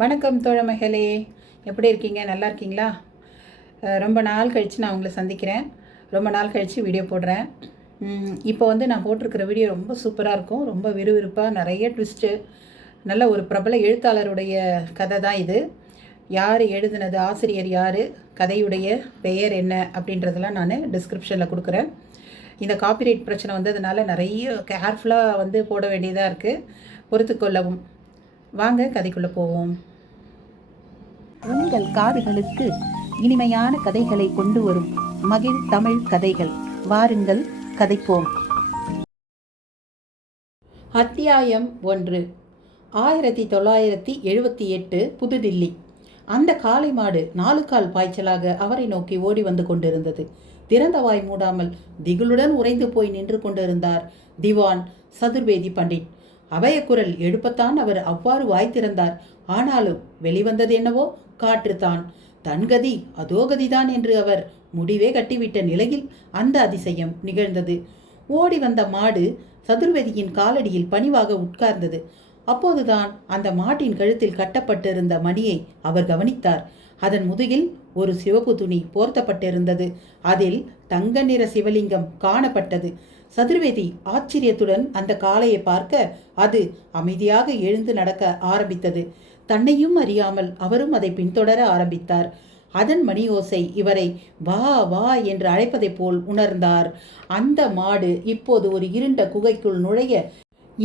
வணக்கம் தோழமைகளே, எப்படி இருக்கீங்க? நல்லா இருக்கீங்களா? ரொம்ப நாள் கழித்து நான் உங்களை சந்திக்கிறேன். ரொம்ப நாள் கழித்து வீடியோ போடுறேன். இப்போ நான் போட்டிருக்கிற வீடியோ ரொம்ப சூப்பராக இருக்கும். ரொம்ப விறுவிறுப்பாக நிறைய ட்விஸ்ட்டு, நல்ல ஒரு பிரபல எழுத்தாளருடைய கதை தான் இது. யார் எழுதுனது, ஆசிரியர் யார், கதையுடைய பெயர் என்ன அப்படின்றதெல்லாம் நான் டிஸ்கிரிப்ஷனில் கொடுக்குறேன். இந்த காப்பிரைட் பிரச்சனை வந்ததுனால நிறைய கேர்ஃபுல்லாக போட வேண்டியதாக இருக்குது. பொறுத்துக்கொள்ளவும். வாங்க கதைக்குள்ளே போவோம். உங்கள் காதுகளுக்கு இனிமையான கதைகளை கொண்டு வரும் மகிழ் தமிழ் கதைகள். வாருங்கள் கதைப்போம். அத்தியாயம் 1. 1978 புதுதில்லி. அந்த காளை மாடு 4 கால் பாய்ச்சலாக அவரை நோக்கி ஓடி வந்து கொண்டிருந்தது. திறந்த வாய் மூடாமல் திகிலுடன் உறைந்து போய் நின்று கொண்டிருந்தார் திவான் சதுர்வேதி பண்டிட். அபயக்குரல் எழுப்பத்தான் அவர் அவ்வாறு வாய் திறந்தார். ஆனாலும் வெளிவந்தது என்னவோ காற்றுத்தான். தன்கதி அதோகதிதான் என்று அவர் முடிவே கட்டிவிட்ட நிலையில் அந்த அதிசயம் நிகழ்ந்தது. ஓடி வந்த மாடு சதுர்வேதியின் காலடியில் பணிவாக உட்கார்ந்தது. அப்போதுதான் அந்த மாட்டின் கழுத்தில் கட்டப்பட்டிருந்த மணியை அவர் கவனித்தார். அதன் முதுகில் ஒரு சிவப்பு துணி போர்த்தப்பட்டிருந்தது. அதில் தங்க நிற சிவலிங்கம் காணப்பட்டது. சதுர்வேதி ஆச்சரியத்துடன் அந்த காளையை பார்க்க அது அமைதியாக எழுந்து நடக்க ஆரம்பித்தது. தன்னையும் அறியாமல் அவரும் அதை பின்தொடர ஆரம்பித்தார். அதன் மணியோசை இவரை வா வா என்று அழைப்பதை போல் உணர்ந்தார். அந்த மாடு இப்போது ஒரு இருண்ட குகைக்குள் நுழைய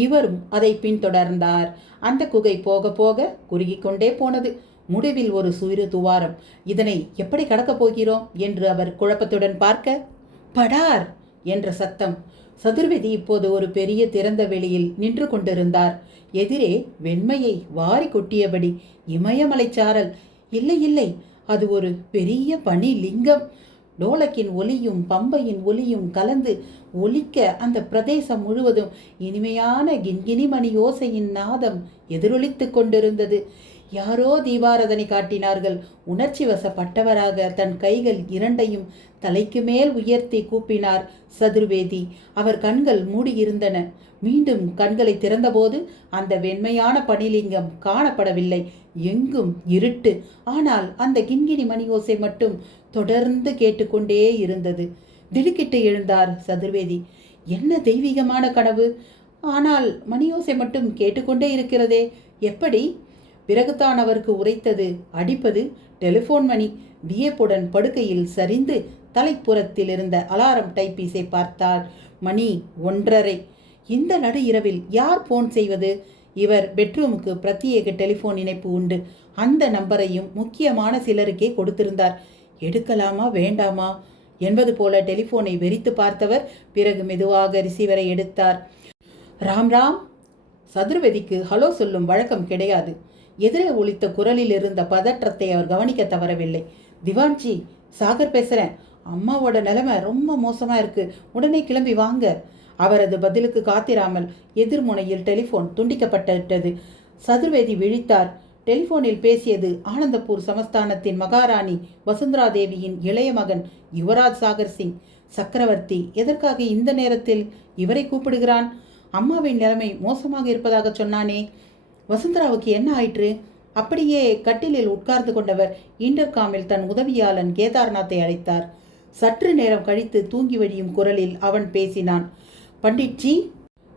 இவரும் அதை பின்தொடர்ந்தார். அந்த குகை போக போக குறுகிக்கொண்டே போனது. முடிவில் ஒரு சிறு துவாரம். இதனை எப்படி கடக்கப் போகிறோம் என்று அவர் குழப்பத்துடன் பார்க்க, படார் என்ற சத்தம். சதுர்வேதி இப்போது ஒரு பெரிய திறந்த வெளியில் நின்று கொண்டிருந்தார். எதிரே வெண்மையை வாரி கொட்டியபடி இமயமலைச்சாரல். இல்லை இல்லை, அது ஒரு பெரிய பனி லிங்கம். டோலக்கின் ஒலியும் பம்பையின் ஒலியும் கலந்து ஒலிக்க அந்த பிரதேசம் முழுவதும் இனிமையான கிண்கிணி மணி யோசையின் நாதம் எதிரொலித்து கொண்டிருந்தது. யாரோ தீபாரதனை காட்டினார்கள். உணர்ச்சி வசப்பட்டவராக தன் கைகள் இரண்டையும் தலைக்கு மேல் உயர்த்தி கூப்பினார் சதுர்வேதி. அவர் கண்கள் மூடியிருந்தன. மீண்டும் கண்களை திறந்தபோது அந்த வெண்மையான பனிலிங்கம் காணப்படவில்லை. எங்கும் இருட்டு. ஆனால் அந்த கிண்கிணி மணியோசை மட்டும் தொடர்ந்து கேட்டுக்கொண்டே இருந்தது. திடுக்கிட்டு எழுந்தார் சதுர்வேதி. என்ன தெய்வீகமான கனவு! ஆனால் மணியோசை மட்டும் கேட்டுக்கொண்டே இருக்கிறதே, எப்படி? பிறகுதான் அவருக்கு உரைத்தது. அடிப்பது டெலிஃபோன் மணி. வியப்புடன் படுக்கையில் சரிந்து தலைப்புறத்தில் இருந்த அலாரம் டைப்பீஸை பார்த்தார். மணி 1:30. இந்த நடு இரவில் யார் போன் செய்வது? இவர் பெட்ரூமுக்கு பிரத்யேக டெலிஃபோன் இணைப்பு உண்டு. அந்த நம்பரையும் முக்கியமான சிலருக்கே கொடுத்திருந்தார். எடுக்கலாமா வேண்டாமா என்பது போல டெலிஃபோனை வெறித்து பார்த்தவர் பிறகு மெதுவாக ரிசீவரை எடுத்தார். ராம் ராம். சதுர்வேதிக்கு ஹலோ சொல்லும் வழக்கம் கிடையாது. எதிரே ஒலித்த குரலில் இருந்த பதற்றத்தை அவர் கவனிக்க தவறவில்லை. திவான்ஜி, சாகர் பேசுகிறேன். அம்மாவோட நிலைமை ரொம்ப மோசமாக இருக்குது, உடனே கிளம்பி வாங்க. அவரது பதிலுக்கு காத்திராமல் எதிர்முனையில் டெலிஃபோன் துண்டிக்கப்பட்டது. சதுர்வேதி விழித்தார். டெலிஃபோனில் பேசியது ஆனந்தப்பூர் சமஸ்தானத்தின் மகாராணி வசுந்தரா தேவியின் இளைய மகன் யுவராஜ் சாகர் சிங். சக்கரவர்த்தி எதற்காக இந்த நேரத்தில் இவரை கூப்பிடுகிறான்? அம்மாவின் நிலைமை மோசமாக இருப்பதாக சொன்னானே. வசுந்தராவுக்கு என்ன ஆயிற்று? அப்படியே கட்டிலில் உட்கார்ந்து கொண்டவர் இன்டர்காமில் தன் உதவியாளன் கேதார்நாத்தை அழைத்தார். சற்று நேரம் கழித்து தூங்கி வழியும் குரலில் அவன் பேசினான். பண்டிட்ஜி,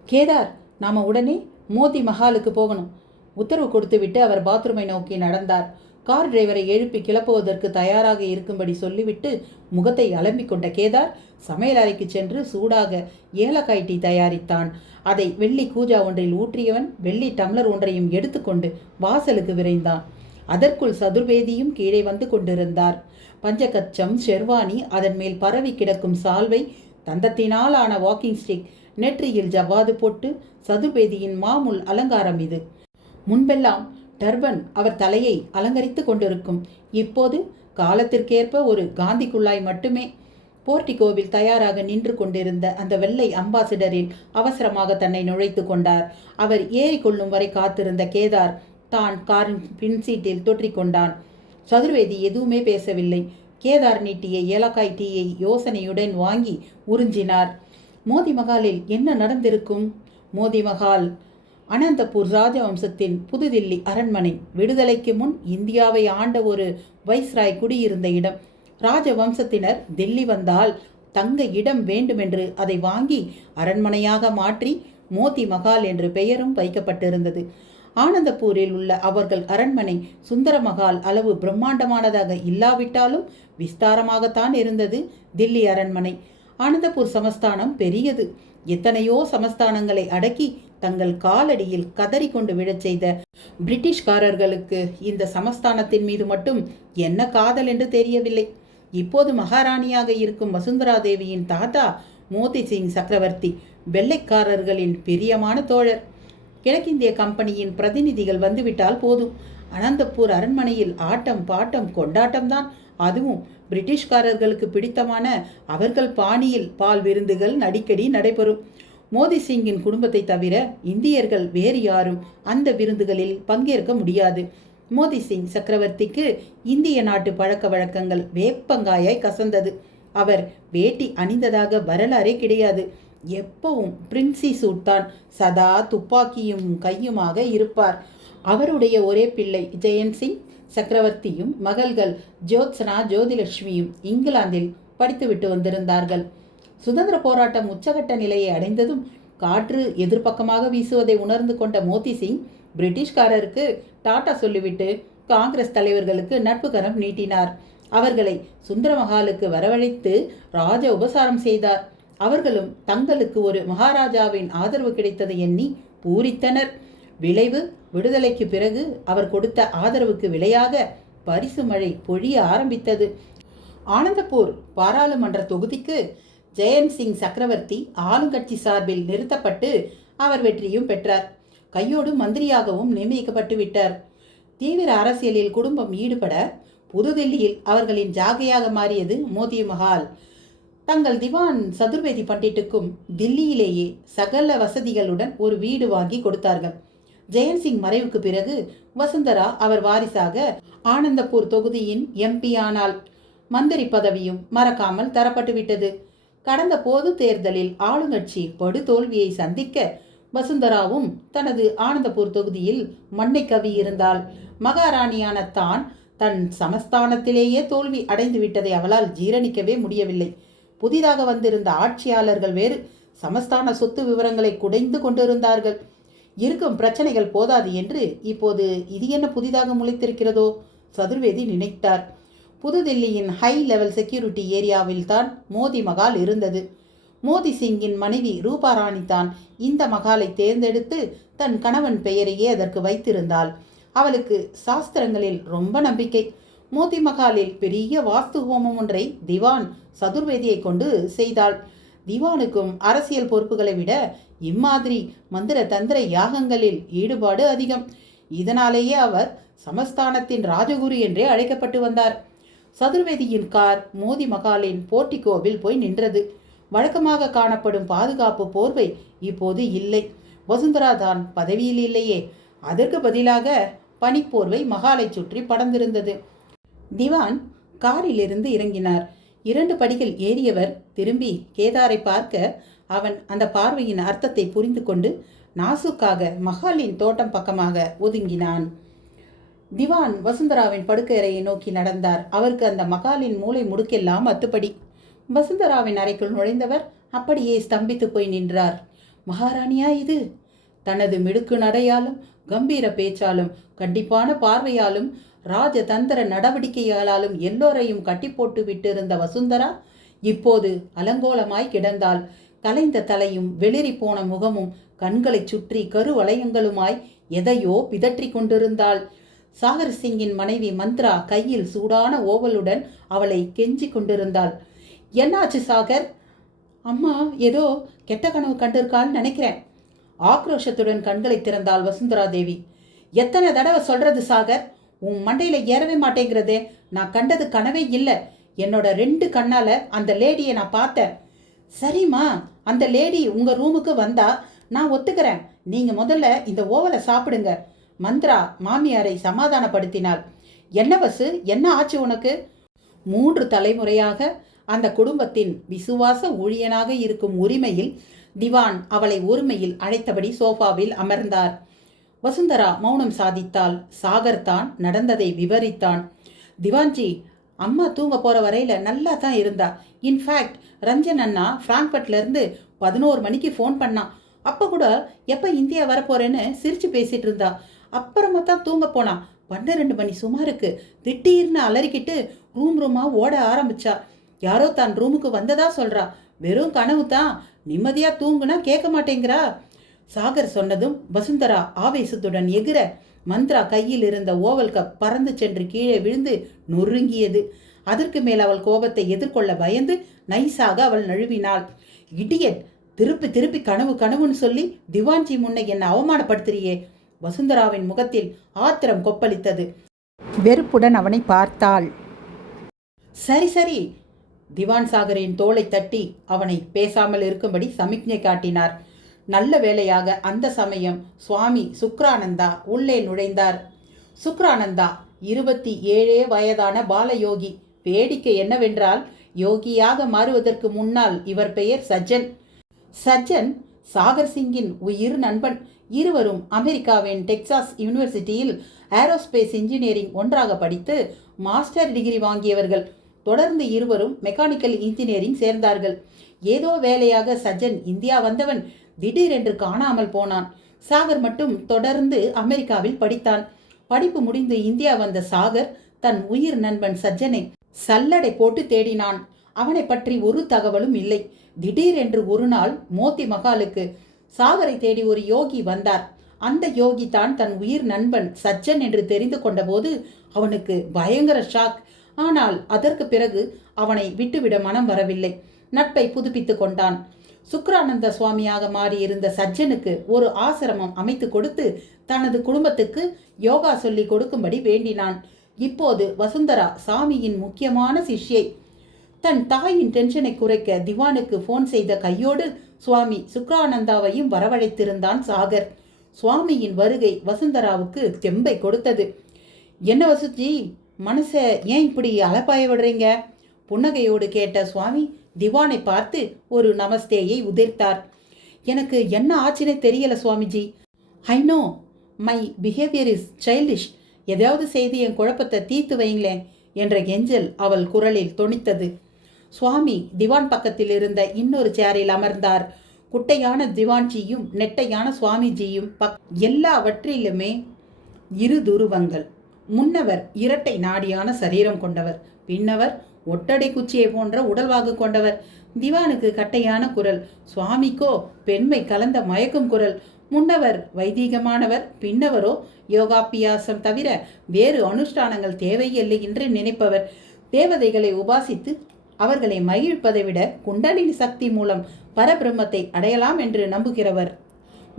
கேதார், நாம உடனே மோதி மஹாலுக்கு போகணும். உத்தரவு கொடுத்துவிட்டு அவர் பாத்ரூமை நோக்கி நடந்தார். கார் டிரைவரை எழுப்பி கிளப்புவதற்கு தயாராக இருக்கும்படி சொல்லிவிட்டு முகத்தை அலம்பிக் கொண்ட கேதார் சமையல் அறைக்கு சென்று சூடாக ஏலக்காய் டீ தயாரித்தான். அதை வெள்ளி கூஜா ஒன்றில் ஊற்றியவன் வெள்ளி டம்ளர் ஒன்றையும் எடுத்துக்கொண்டு வாசலுக்கு விரைந்தான். அதற்குள் சதுர்வேதியும் கீழே வந்து கொண்டிருந்தார். பஞ்சகச்சம், ஷெர்வானி, அதன் மேல் பரவி கிடக்கும் சால்வை, தந்தத்தினால் ஆன வாக்கிங் ஸ்டிக், நெற்றியில் ஜவ்வாது போட்டு சதுர்வேதியின் மாமூல் அலங்காரம் இது. முன்பெல்லாம் டர்பன் அவர் தலையை அலங்கரித்து கொண்டிருக்கும். இப்போது காலத்திற்கேற்ப ஒரு காந்தி குள்ளாய் மட்டுமே. போர்டிகோவில் தயாராக நின்று கொண்டிருந்த அந்த வெள்ளை அம்பாசிடரில் அவசரமாக தன்னை நுழைத்து கொண்டார். அவர் ஏறிக்கொள்ளும் வரை காத்திருந்த கேதார் தான் காரின் பின்சீட்டில் தொற்றிக்கொண்டான். சதுர்வேதி எதுவுமே பேசவில்லை. கேதார் நீட்டிய ஏலக்காய் டீயை யோசனையுடன் வாங்கி உறிஞ்சினார். மோதி மகாலில் என்ன நடந்திருக்கும்? மோதி மகால் அனந்தபூர் ராஜவம்சத்தின் புதுதில்லி அரண்மனை விடுதலைக்கு முன் இந்தியாவை ஆண்ட ஒரு வைஸ்ராய் குடியிருந்த இடம். ராஜவம்சத்தினர் தில்லி வந்தால் தங்க இடம் வேண்டுமென்று அதை வாங்கி அரண்மனையாக மாற்றி மோதி மகால் என்று பெயரும் வைக்கப்பட்டிருந்தது. ஆனந்தபூரில் உள்ள அவர்கள் அரண்மனை சுந்தர மகால் அளவு பிரம்மாண்டமானதாக இல்லாவிட்டாலும் விஸ்தாரமாகத்தான் இருந்தது. தில்லி அரண்மனை. ஆனந்தபூர் சமஸ்தானம் பெரியது. எத்தனையோ சமஸ்தானங்களை அடக்கி தங்கள் காலடியில் கதறி கொண்டு விழச் செய்த பிரிட்டிஷ்காரர்களுக்கு இந்த சமஸ்தானத்தின் மீது மட்டும் என்ன காதல் என்று தெரியவில்லை. இப்போது மகாராணியாக இருக்கும் வசுந்தரா தேவியின் தாத்தா மோதி சிங் சக்கரவர்த்தி வெள்ளைக்காரர்களின் பிரியமான தோழர். கிழக்கிந்திய கம்பெனியின் பிரதிநிதிகள் வந்துவிட்டால் போதும், அனந்தபூர் அரண்மனையில் ஆட்டம் பாட்டம் கொண்டாட்டம்தான். அதுவும் பிரிட்டிஷ்காரர்களுக்கு பிடித்தமான அவர்கள் பாணியில் பால் விருந்துகள் அடிக்கடி நடைபெறும். மோதி சிங்கின் குடும்பத்தை தவிர இந்தியர்கள் வேறு யாரும் அந்த விருந்துகளில் பங்கேற்க முடியாது. மோதி சிங் சக்கரவர்த்திக்கு இந்திய நாட்டு பழக்க வழக்கங்கள் வேப்பங்காயாய் கசந்தது. அவர் வேட்டி அணிந்ததாக வரலாறே கிடையாது. எப்பவும் பிரின்சி சூட் தான். சதா துப்பாக்கியும் கையுமாக இருப்பார். அவருடைய ஒரே பிள்ளை ஜெயன் சிங் சக்கரவர்த்தியும் மகள்கள் ஜோத்சனா ஜோதிலட்சுமியும் இங்கிலாந்தில் படித்துவிட்டு வந்திருந்தார்கள். சுதந்திர போராட்டம் உச்சகட்ட நிலையை அடைந்ததும் காற்று எதிர்பக்கமாக வீசுவதை உணர்ந்து கொண்ட மோதி சிங் பிரிட்டிஷ்காரருக்கு டாட்டா சொல்லிவிட்டு காங்கிரஸ் தலைவர்களுக்கு நட்புகரம் நீட்டினார். அவர்களை சுந்தரமஹாலுக்கு வரவழைத்து ராஜ உபசாரம் செய்தார். அவர்களும் தங்களுக்கு ஒரு மகாராஜாவின் ஆதரவு கிடைத்ததை எண்ணி பூரித்தனர். விளைவு விடுதலைக்கு பிறகு அவர் கொடுத்த ஆதரவுக்கு விலையாக பரிசு மழை பொழிய ஆரம்பித்தது. ஆனந்தபூர் பாராளுமன்ற தொகுதிக்கு ஜெயன் சிங் சக்கரவர்த்தி ஆளுங்கட்சி சார்பில் நிறுத்தப்பட்டு அவர் வெற்றியும் பெற்றார். கையோடு மந்திரியாகவும் நியமிக்கப்பட்டு விட்டார். தீவிர அரசியலில் குடும்பம் ஈடுபட புதுதில்லியில் அவர்களின் ஜாகையாக மாறியது மோதி மஹால். தங்கள் திவான் சதுர்வேதி பண்டிட்டுக்கும் தில்லியிலேயே சகல வசதிகளுடன் ஒரு வீடு வாங்கி கொடுத்தார்கள். ஜெயன்சிங் மறைவுக்கு பிறகு வசுந்தரா அவர் வாரிசாக ஆனந்தபூர் தொகுதியின் எம்பி ஆனாள். மந்திரி பதவியும் மறக்காமல் தரப்பட்டு விட்டது. கடந்த பொது தேர்தலில் ஆளுங்கட்சி படு தோல்வியை சந்திக்க வசுந்தராவும் தனது ஆனந்தபூர் தொகுதியில் மண்ணை கவி இருந்தாள். மகாராணியான தான் தன் சமஸ்தானத்திலேயே தோல்வி அடைந்து விட்டதை அவளால் ஜீரணிக்கவே முடியவில்லை. புதிதாக வந்திருந்த ஆட்சியாளர்கள் வேறு சமஸ்தான சொத்து விவரங்களை குடைந்து கொண்டிருந்தார்கள். இருக்கும் பிரச்சனைகள் போதாது என்று இப்போது இது என்ன புதிதாக முளைத்திருக்கிறதோ சதுர்வேதி நினைத்தார். புதுதில்லியின் ஹை லெவல் செக்யூரிட்டி ஏரியாவில் தான் மோதி மகால் இருந்தது. மோதி சிங்கின் மனைவி ரூபாராணி தான் இந்த மகாலை தேர்ந்தெடுத்து தன் கணவன் பெயரையே அதற்கு வைத்திருந்தாள். அவளுக்கு சாஸ்திரங்களில் ரொம்ப நம்பிக்கை. மோதி மகாலில் பெரிய வாஸ்து ஹோமம் ஒன்றை திவான் சதுர்வேதியை கொண்டு செய்தாள். திவானுக்கும் அரசியல் பொறுப்புகளை விட இம்மாதிரி மந்திர தந்திர யாகங்களில் ஈடுபாடு அதிகம். இதனாலேயே அவர் சமஸ்தானத்தின் ராஜகுரு என்றே அழைக்கப்பட்டு வந்தார். சதுர்வேதியின் கார் மோதி மகாலின் போர்ட்டிகோவில் போய் நின்றது. வழக்கமாக காணப்படும் பாதுகாப்பு போர்வை இப்போது இல்லை. வசுந்தரா தான் பதவியில் இல்லையே, அதற்கு பதிலாக பனிப்போர்வை மகாலை சுற்றி படர்ந்திருந்தது. திவான் காரிலிருந்து இறங்கினார். 2 படிகள் ஏறியவர் திரும்பி கேதாரை பார்க்க அவன் அந்த பார்வையின் அர்த்தத்தை புரிந்து கொண்டு நாசுக்காக மகாலின் தோட்டம் பக்கமாக ஒதுங்கினான். திவான் வசுந்தராவின் படுக்கையறையை நோக்கி நடந்தார். அவருக்கு அந்த மகாலின் மூளை முடுக்கெல்லாம் அத்துப்படி. வசுந்தராவின் அறைக்குள் நுழைந்தவர் அப்படியே ஸ்தம்பித்து போய் நின்றார். மகாராணியா இது? தனது மிடுக்கு நடையாலும் கம்பீர பேச்சாலும் கண்டிப்பான பார்வையாலும் ராஜதந்திர நடவடிக்கையாலும் எல்லோரையும் கட்டி போட்டு விட்டிருந்த வசுந்தரா இப்போது அலங்கோலமாய் கிடந்தாள். கலைந்த தலையும் வெளிரி போன முகமும் கண்களை சுற்றி கருவளையங்களுமாய் எதையோ பிதற்றி கொண்டிருந்தாள். சாகர் சிங்கின் மனைவி மந்த்ரா கையில் சூடான ஓவலுடன் அவளை கெஞ்சி கொண்டிருந்தாள். என்னாச்சு சாகர்? அம்மா ஏதோ கெட்ட கனவு கண்டிருக்கான்னு நினைக்கிறேன். ஆக்ரோஷத்துடன் கண்களை திறந்தாள் வசுந்தரா தேவி. எத்தனை தடவை சொல்றது சாகர், உன் மண்டையில ஏறவே மாட்டேங்கிறதே. நான் கண்டது கனவே இல்லை. என்னோட 2 கண்ணால அந்த லேடியை நான் பார்த்தேன். சரிம்மா, அந்த லேடி உங்க ரூமுக்கு வந்தா நான் ஒத்துக்கிறேன். நீங்க முதல்ல இந்த ஓவலை சாப்பிடுங்க. மந்த்ரா மாமியாரை சமாதானப்படுத்தினாள். என்ன பசு, என்ன ஆச்சு உனக்கு? 3 தலைமுறையாக அந்த குடும்பத்தின் விசுவாச ஊழியனாக இருக்கும் உரிமையில் திவான் அவளை ஒருமையில் அழைத்தபடி சோஃபாவில் அமர்ந்தார். வசுந்தரா மௌனம் சாதித்தாள். சாகர் தான் நடந்ததை விவரித்தான். திவான்ஜி, அம்மா தூங்க போற வரையில நல்லா தான் இருந்தா. இன்ஃபேக்ட் ரஞ்சன் அண்ணா பிராங்க்பர்ட்ல இருந்து 11 மணிக்கு ஃபோன் பண்ணான். அப்ப கூட எப்ப இந்தியா வரப்போறேன்னு சிரிச்சு பேசிட்டு இருந்தா. அப்புறமா தான் தூங்க போனா. 12 மணி சுமாருக்கு திடீர்னு அலறிக்கிட்டு ரூமா ஓட ஆரம்பிச்சா. யாரோ தான் ரூமுக்கு வந்ததா சொல்றா. வெறும் கனவு தான், நிம்மதியா தூங்குனா கேட்க மாட்டேங்கிறா. சாகர் சொன்னதும் வசுந்தரா ஆவேசத்துடன் எகிர மந்த்ரா கையில் இருந்த ஓவல் கப் பறந்து சென்று கீழே விழுந்து நொறுங்கியது. அதற்கு மேல் அவள் கோபத்தை எதிர்கொள்ள பயந்து நைஸாக அவள் நழுவினாள். இடியட், திருப்பி திருப்பி கனவு கனவுன்னு சொல்லி திவான்ஜி முன்னை என்னை அவமானப்படுத்துறியே. வசுந்தராவின் முகத்தில் ஆத்திரம் கொப்பளித்தது. வெறுப்புடன் அவனை பார்த்தாள். சரி சரி. திவான் சாகரின் தோளை தட்டி அவனை பேசாமல் இருக்கும்படி சமிக்ஞை காட்டினார். நல்ல வேளையாக அந்த சமயம் சுவாமி சுக்ரானந்தா உள்ளே நுழைந்தார். சுக்ரானந்தா 27 வயதான பாலயோகி. வேடிக்கை என்னவென்றால், யோகியாக மாறுவதற்கு முன்னால் இவர் பெயர் சஜ்ஜன். சஜ்ஜன் சாகர் சிங்கின் உயிர் நண்பன். இருவரும் அமெரிக்காவின் டெக்சாஸ் யூனிவர்சிட்டியில் ஏரோஸ்பேஸ் இன்ஜினியரிங் ஒன்றாக படித்து மாஸ்டர் டிகிரி வாங்கியவர்கள். தொடர்ந்து இருவரும் மெக்கானிக்கல் இன்ஜினியரிங் சேர்ந்தார்கள். ஏதோ வேலையாக சஜ்ஜன் இந்தியா வந்தவன் திடீரென்று காணாமல் போனான். சாகர் மட்டும் தொடர்ந்து அமெரிக்காவில் படித்தான். படிப்பு முடிந்து இந்தியா வந்த சாகர் தன் உயிர் நண்பன் சஜ்ஜனை சல்லடை போட்டு தேடினான். அவனை பற்றி ஒரு தகவலும் இல்லை. திடீரென்று ஒரு நாள் மோத்தி மகாலுக்கு சாகரை தேடி ஒரு யோகி வந்தார். அந்த யோகி தான் தன் உயிர் நண்பன் சஜ்ஜன் என்று தெரிந்து கொண்டபோது அவனுக்கு பயங்கர ஷாக். ஆனால் அதற்கு பிறகு அவனை விட்டுவிட மனம் வரவில்லை. நட்பை புதுப்பித்து கொண்டான். சுக்ரானந்த சுவாமியாக மாறியிருந்த சஜ்ஜனுக்கு ஒரு ஆசிரமம் அமைத்து கொடுத்து தனது குடும்பத்துக்கு யோகா சொல்லி கொடுக்கும்படி வேண்டினான். இப்போது வசுந்தரா சாமியின் முக்கியமான சிஷ்யை. தன் தாயின் டென்ஷனை குறைக்க திவானுக்கு போன் செய்த கையோடு சுவாமி சுக்ரானந்தாவையும் வரவழைத்திருந்தான் சாகர். சுவாமியின் வருகை வசுந்தராவுக்கு தெம்பை கொடுத்தது. என்ன வசுஜி, மனச ஏன் இப்படி அலப்பாய விடுறீங்க? புன்னகையோடு கேட்ட சுவாமி திவானை பார்த்து ஒரு நமஸ்தேயை உதிர்த்தார். எனக்கு என்ன ஆச்சுன்னே தெரியல Swamiji. I know my behaviour is childish. எதையாவது செய்து என் குழப்பத்தை தீர்த்து வைங்களேன் என்ற கெஞ்சல் அவள் குரலில் தொனித்தது. சுவாமி திவான் பக்கத்தில் இருந்த இன்னொரு சேரில் அமர்ந்தார். குட்டையான திவான்ஜியும் நெட்டையான சுவாமிஜியும் எல்லாவற்றிலுமே இரு துருவங்கள். முன்னவர் இரட்டை நாடியான சரீரம் கொண்டவர், பின்னவர் ஒட்டடை குச்சியை போன்ற உடல்வாகு கொண்டவர். திவானுக்கு கட்டையான குரல், சுவாமிக்கோ பெண்மை கலந்த மயக்கும் குரல். முன்னவர் வைதீகமானவர், பின்னவரோ யோகாபியாசம் தவிர வேறு அனுஷ்டானங்கள் தேவையில்லை என்று நினைப்பவர். தேவதைகளை உபாசித்து அவர்களை மகிழ்ப்பதை விட குண்டலினி சக்தி மூலம் பரபிரம்மத்தை அடையலாம் என்று நம்புகிறவர்.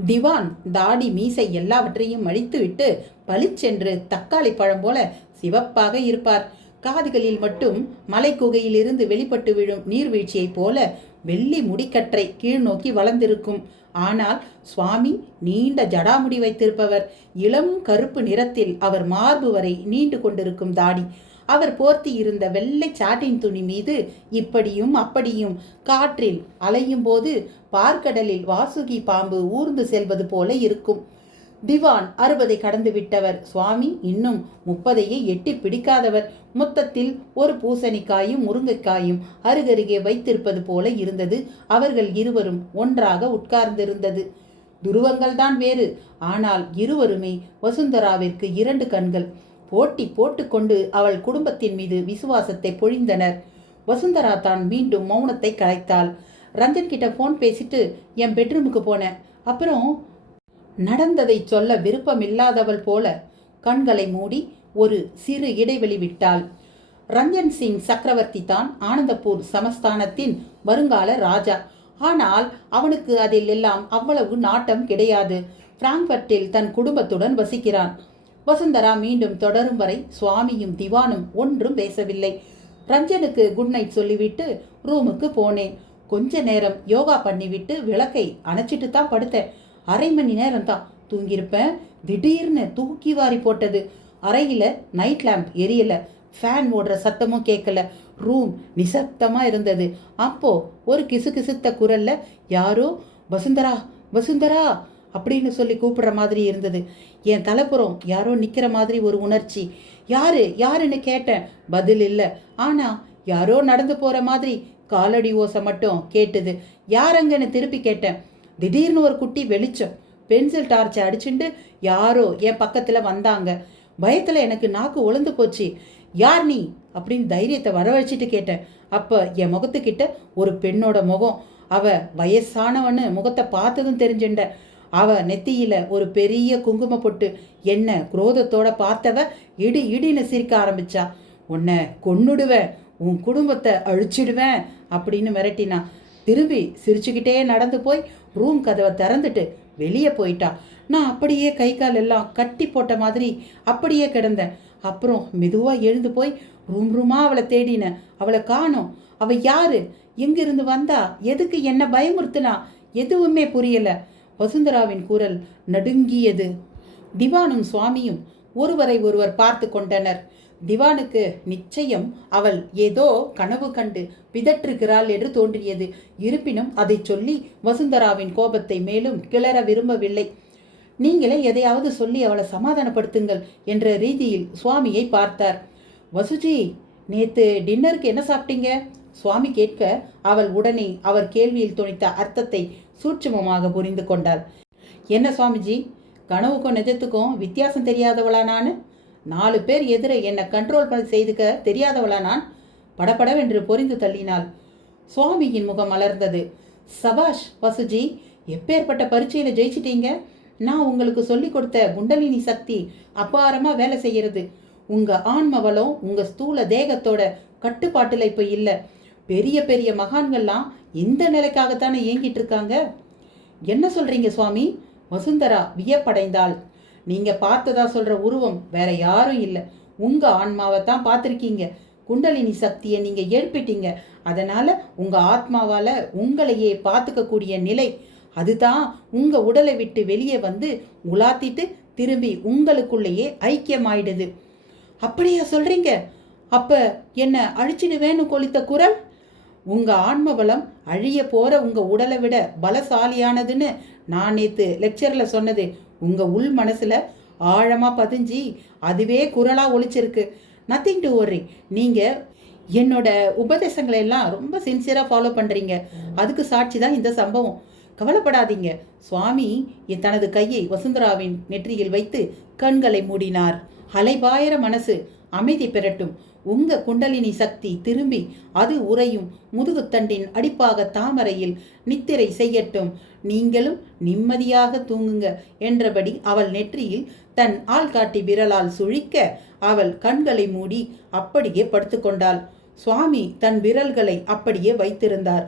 திவான் தாடி மீசை எல்லாவற்றையும் அழித்துவிட்டு பளிச்சென்று தக்காளி பழம் போல சிவப்பாக இருப்பார். காதுகளில் மட்டும் மலை குகையிலிருந்து வெளிப்பட்டு விழும் நீர்வீழ்ச்சியைப் போல வெள்ளி முடிக்கற்றை கீழ்நோக்கி வளர்ந்திருக்கும். ஆனால் சுவாமி நீண்ட ஜடாமுடி வைத்திருப்பவர். இளம் கருப்பு நிறத்தில் அவர் மார்பு வரை நீண்டு கொண்டிருக்கும் தாடி. அவர் போர்த்தி இருந்த வெள்ளை சாட்டின் துணி மீது இப்படியும் அப்படியும் காற்றில் அலையும் போது பார்க்கடலில் வாசுகி பாம்பு ஊர்ந்து செல்வது போல இருக்கும். திவான் 60 கடந்து விட்டவர். சுவாமி இன்னும் 30 எட்டி பிடிக்காதவர். மொத்தத்தில் ஒரு பூசணிக்காயும் முருங்கைக்காயும் அருகருகே வைத்திருப்பது போல இருந்தது. அவர்கள் இருவரும் ஒன்றாக உட்கார்ந்திருந்தது. துருவங்கள் தான் வேறு, ஆனால் இருவருமே வசுந்தராவிற்கு 2 கண்கள். போட்டி போட்டுக்கொண்டு அவள் குடும்பத்தின் மீது விசுவாசத்தை பொழிந்தனர். வசுந்தரா தான் மீண்டும் மௌனத்தை கலைத்தாள். ரஞ்சன் கிட்ட போன் பேசிட்டு என் பெட்ரூமுக்கு போனேன். அப்புறம் நடந்ததை சொல்ல விருப்பமில்லாதவள் போல கண்களை மூடி ஒரு சிறு இடைவெளி விட்டாள். ரஞ்சன் சிங் சக்கரவர்த்தி தான் ஆனந்தப்பூர் சமஸ்தானத்தின் வருங்கால ராஜா. ஆனால் அவனுக்கு அதில் எல்லாம் அவ்வளவு நாட்டம் கிடையாது. பிராங்க்பர்ட்டில் தன் குடும்பத்துடன் வசிக்கிறான். வசுந்தரா மீண்டும் தொடரும் வரை சுவாமியும் திவானும் ஒன்றும் பேசவில்லை. ரஞ்சனுக்கு குட் நைட் சொல்லிவிட்டு ரூமுக்கு போனேன். கொஞ்ச நேரம் யோகா பண்ணிவிட்டு விளக்கை அணைச்சிட்டு தான் படுத்தேன். அரை மணி நேரம் தான் தூங்கியிருப்பேன். திடீர்னு தூக்கி வாரி போட்டது. அறையில் நைட் லேம்ப் எரியல, ஃபேன் ஓடுற சத்தமும் கேட்கல. ரூம் நிசப்தமாக இருந்தது. அப்போ ஒரு கிசுகிசுத்த குரல்ல யாரோ வசுந்தரா வசுந்தரா அப்படின்னு சொல்லி கூப்பிடுற மாதிரி இருந்தது. என் தலைப்புறம் யாரோ நிற்கிற மாதிரி ஒரு உணர்ச்சி. யாருன்னு கேட்டேன், பதில் இல்லை. ஆனால் யாரோ நடந்து போகிற மாதிரி காலடி ஓசை மட்டும் கேட்டுது. யாரங்கன்னு திருப்பி கேட்டேன். திடீர்னு ஒரு குட்டி வெளிச்சம், பென்சில் டார்ச்சை அடிச்சுட்டு யாரோ என் பக்கத்தில் வந்தாங்க. பயத்தில் எனக்கு நாக்கு உளுந்து போச்சு. யார் நீ அப்படின்னு தைரியத்தை வரவழைச்சிட்டு கேட்டேன். அப்போ என் முகத்துக்கிட்ட ஒரு பெண்ணோட முகம். அவ வயசானவன்னு முகத்தை பார்த்ததும் தெரிஞ்சுண்ட. அவ நெத்தியில ஒரு பெரிய குங்கும பொட்டு. என்ன குரோதத்தோட பார்த்தவ இடின்னு சிரிக்க ஆரம்பிச்சா. உன்னை கொன்னுடுவேன், உன் குடும்பத்தை அழிச்சிடுவேன் அப்படின்னு மிரட்டினா. திரும்பி சிரிச்சுக்கிட்டே நடந்து போய் ரூம் கதவை திறந்துட்டு வெளியே போயிட்டா. நான் அப்படியே கை கால் எல்லாம் கட்டி போட்ட மாதிரி அப்படியே கிடந்தேன். அப்புறம் மெதுவாக எழுந்து போய் ரூமா அவளை தேடினேன். அவளை காணோம். அவ யாரு, எங்கிருந்து வந்தா, எதுக்கு என்ன பயமுறுத்துனா, எதுவுமே புரியல. வசுந்தராவின் குரல் நடுங்கியது. திவானும் சுவாமியும் ஒருவரை ஒருவர் பார்த்து கொண்டனர். திவானுக்கு நிச்சயம் அவள் ஏதோ கனவு கண்டு பிதற்றுகிறாள் என்று தோன்றியது. இருப்பினும் அதை சொல்லி வசுந்தராவின் கோபத்தை மேலும் கிளற விரும்பவில்லை. நீங்களே எதையாவது சொல்லி அவளை சமாதானப்படுத்துங்கள் என்ற ரீதியில் சுவாமியை பார்த்தார். வசுஜி, நேத்து டின்னருக்கு என்ன சாப்பிட்டீங்க? சுவாமி கேட்க அவள் உடனே அவர் கேள்வியில் துணித்த அர்த்தத்தை சூட்சுமமாக புரிந்து கொண்டாள். என்ன சுவாமிஜி, கனவுக்கும் நிஜத்துக்கும் வித்தியாசம் தெரியாதவளா நான்? 4 பேர் எதிர என்னை கண்ட்ரோல் பண்ணி செய்துக்க தெரியாதவளா நான்? படபடவென்று பொறிந்து தள்ளினாள். சுவாமியின் முகம் மலர்ந்தது. சபாஷ் வசுஜி, எப்பேற்பட்ட பரீட்சையில் ஜெயிச்சிட்டீங்க. நான் உங்களுக்கு சொல்லி கொடுத்த குண்டலினி சக்தி அபாரமாக வேலை செய்கிறது. உங்கள் ஆன்மவளம் உங்கள் ஸ்தூல தேகத்தோட கட்டுப்பாட்டில் இப்போ இல்லை. பெரிய பெரிய மகான்கள்லாம் இந்த நிலைக்காகத்தானே இயங்கிட்டு இருக்காங்க. என்ன சொல்கிறீங்க சுவாமி? வசுந்தரா வியப்படைந்தாள். நீங்கள் பார்த்ததா சொல்கிற உருவம் வேற யாரும் இல்லை. உங்கள் ஆன்மாவை தான் பார்த்துருக்கீங்க. குண்டலினி சக்தியை நீங்கள் எழுப்பிட்டீங்க. அதனால் உங்கள் ஆத்மாவால் உங்களையே பார்த்துக்கக்கூடிய நிலை, அதுதான் உங்கள் உடலை விட்டு வெளியே வந்து உலாத்திட்டு திரும்பி உங்களுக்குள்ளேயே ஐக்கியமாயிடுது. அப்படியா சொல்கிறீங்க? அப்போ என்ன அழிச்சிடுவேன்னு கொளித்த குரல்? உங்கள் ஆன்மபலம் அழிய போகிற உங்கள் உடலை விட பலசாலியானதுன்னு நான் நேற்று லெக்சரில் சொன்னது உங்கள் உள் மனசில் ஆழமாக பதிஞ்சு அதுவே குரலாக ஒழிச்சிருக்கு. Nothing to worry. நீங்கள் என்னோட உபதேசங்களை எல்லாம் ரொம்ப சின்சியராக ஃபாலோ பண்ணுறீங்க. அதுக்கு சாட்சி தான் இந்த சம்பவம். கவலைப்படாதீங்க. சுவாமி தனது கையை வசுந்தராவின் நெற்றியில் வைத்து கண்களை மூடினார். அலைபாயிர மனசு அமைதி பெறட்டும். உங்க குண்டலினி சக்தி திரும்பி அது உறையும் முதுகுத்தண்டின் அடிப்பாக தாமரையில் நித்திரை செய்யட்டும். நீங்களும் நிம்மதியாக தூங்குங்க என்றபடி அவள் நெற்றியில் தன் ஆள்காட்டி விரலால் சுழிக்க அவள் கண்களை மூடி அப்படியே படுத்துக்கொண்டாள். சுவாமி தன் விரல்களை அப்படியே வைத்திருந்தார்.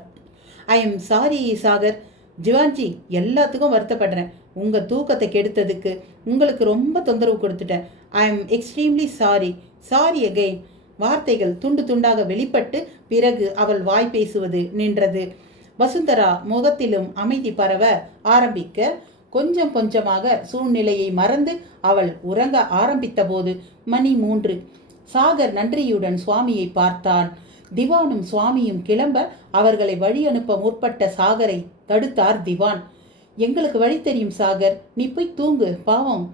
I am sorry Sagar. ஜிவான்ஜி, எல்லாத்துக்கும் வருத்தப்படுறேன். உங்கள் தூக்கத்தை கெடுத்ததுக்கு உங்களுக்கு ரொம்ப தொந்தரவு கொடுத்துட்டேன். I am extremely sorry again. வார்த்தைகள் துண்டு துண்டாக வெளிப்பட்டு பிறகு அவள் வாய் பேசுவது நின்றது. வசுந்தரா முகத்திலும் அமைதி பரவ ஆரம்பிக்க கொஞ்சம் கொஞ்சமாக சூழ்நிலையை மறந்து அவள் உறங்க ஆரம்பித்த போது மணி 3. சாகர் நன்றியுடன் சுவாமியை பார்த்தான். திவானும் சுவாமியும் கிளம்ப அவர்களை வழி அனுப்ப முற்பட்ட சாகரை தடுத்தார் திவான். எங்களுக்கு வழி தெரியும் சாகர், நீ போய் தூங்கு, பாவம்.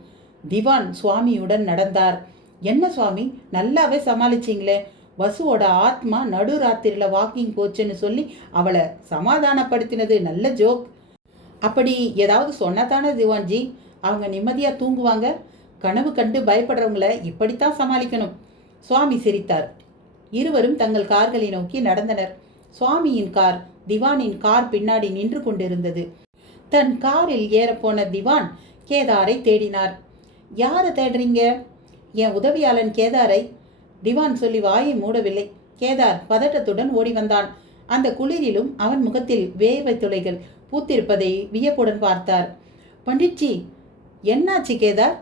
திவான் சுவாமியுடன் நடந்தார். என்ன சுவாமி, நல்லாவே சமாளிச்சிங்களே. வசுவோட ஆத்மா நடுராத்திரியில் வாக்கிங் போச்சுன்னு சொல்லி அவளை சமாதானப்படுத்தினது நல்ல ஜோக். அப்படி ஏதாவது சொன்னதானே திவான்ஜி, அவங்க நிம்மதியாக தூங்குவாங்க. கனவு கண்டு பயப்படுறவங்கள இப்படித்தான் சமாளிக்கணும். சுவாமி சிரித்தார். இருவரும் தங்கள் கார்களை நோக்கி நடந்தனர். சுவாமியின் கார் திவானின் கார் பின்னாடி நின்று கொண்டிருந்தது. தன் காரில் ஏறப்போன திவான் கேதாரை தேடினார். யாரை தேடுறீங்க? என் உதவியாளன் கேதாரை. திவான் சொல்லி வாயை மூடவில்லை. கேதார் பதட்டத்துடன் ஓடி வந்தான். அந்த குளிரிலும் அவன் முகத்தில் வேர்வை துளைகள் பூத்திருப்பதை வியப்புடன் பார்த்தார். பண்டிட்ஜி, என்னாச்சு கேதார்?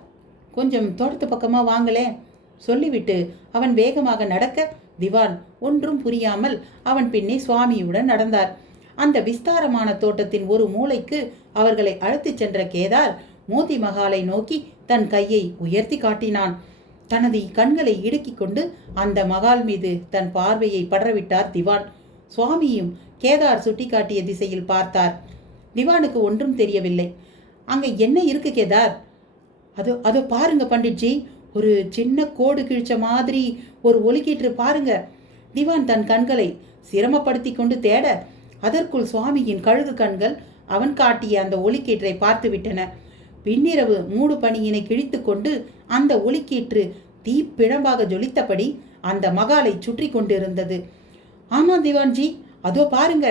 கொஞ்சம் தோட்டத்து பக்கமாக வாங்களே சொல்லிவிட்டு அவன் வேகமாக நடக்க திவான் ஒன்றும் புரியாமல் அவன் பின்னே சுவாமியுடன் நடந்தார். அந்த விஸ்தாரமான தோட்டத்தின் ஒரு மூலைக்கு அவர்களை அழைத்துச் சென்ற கேதார் மோதி மகாலை நோக்கி தன் கையை உயர்த்தி காட்டினான். தனது கண்களை இடுக்கிக் கொண்டு அந்த மகால் மீது தன் பார்வையை படரவிட்டார் திவான். சுவாமியும் கேதார் சுட்டிக்காட்டிய திசையில் பார்த்தார். திவானுக்கு ஒன்றும் தெரியவில்லை. அங்க என்ன இருக்கு கேதார்? அதோ பாருங்க பண்டிட்ஜி, ஒரு சின்ன கோடு கிழிச்ச மாதிரி ஒரு ஒலிக்கீற்று பாருங்க. திவான் தன் கண்களை சிரமப்படுத்தி கொண்டு தேட, அதற்குள் சுவாமியின் கழுகு கண்கள் அவன் காட்டிய அந்த ஒலிக்கீற்றை பார்த்து விட்டன. பின்னிரவு மூடு பனியினை கிழித்து கொண்டு அந்த ஒலிக்கீற்று தீப்பிழம்பாக ஜொலித்தபடி அந்த மகாலை சுற்றி கொண்டிருந்தது. ஆமா திவான்ஜி, அதோ பாருங்க.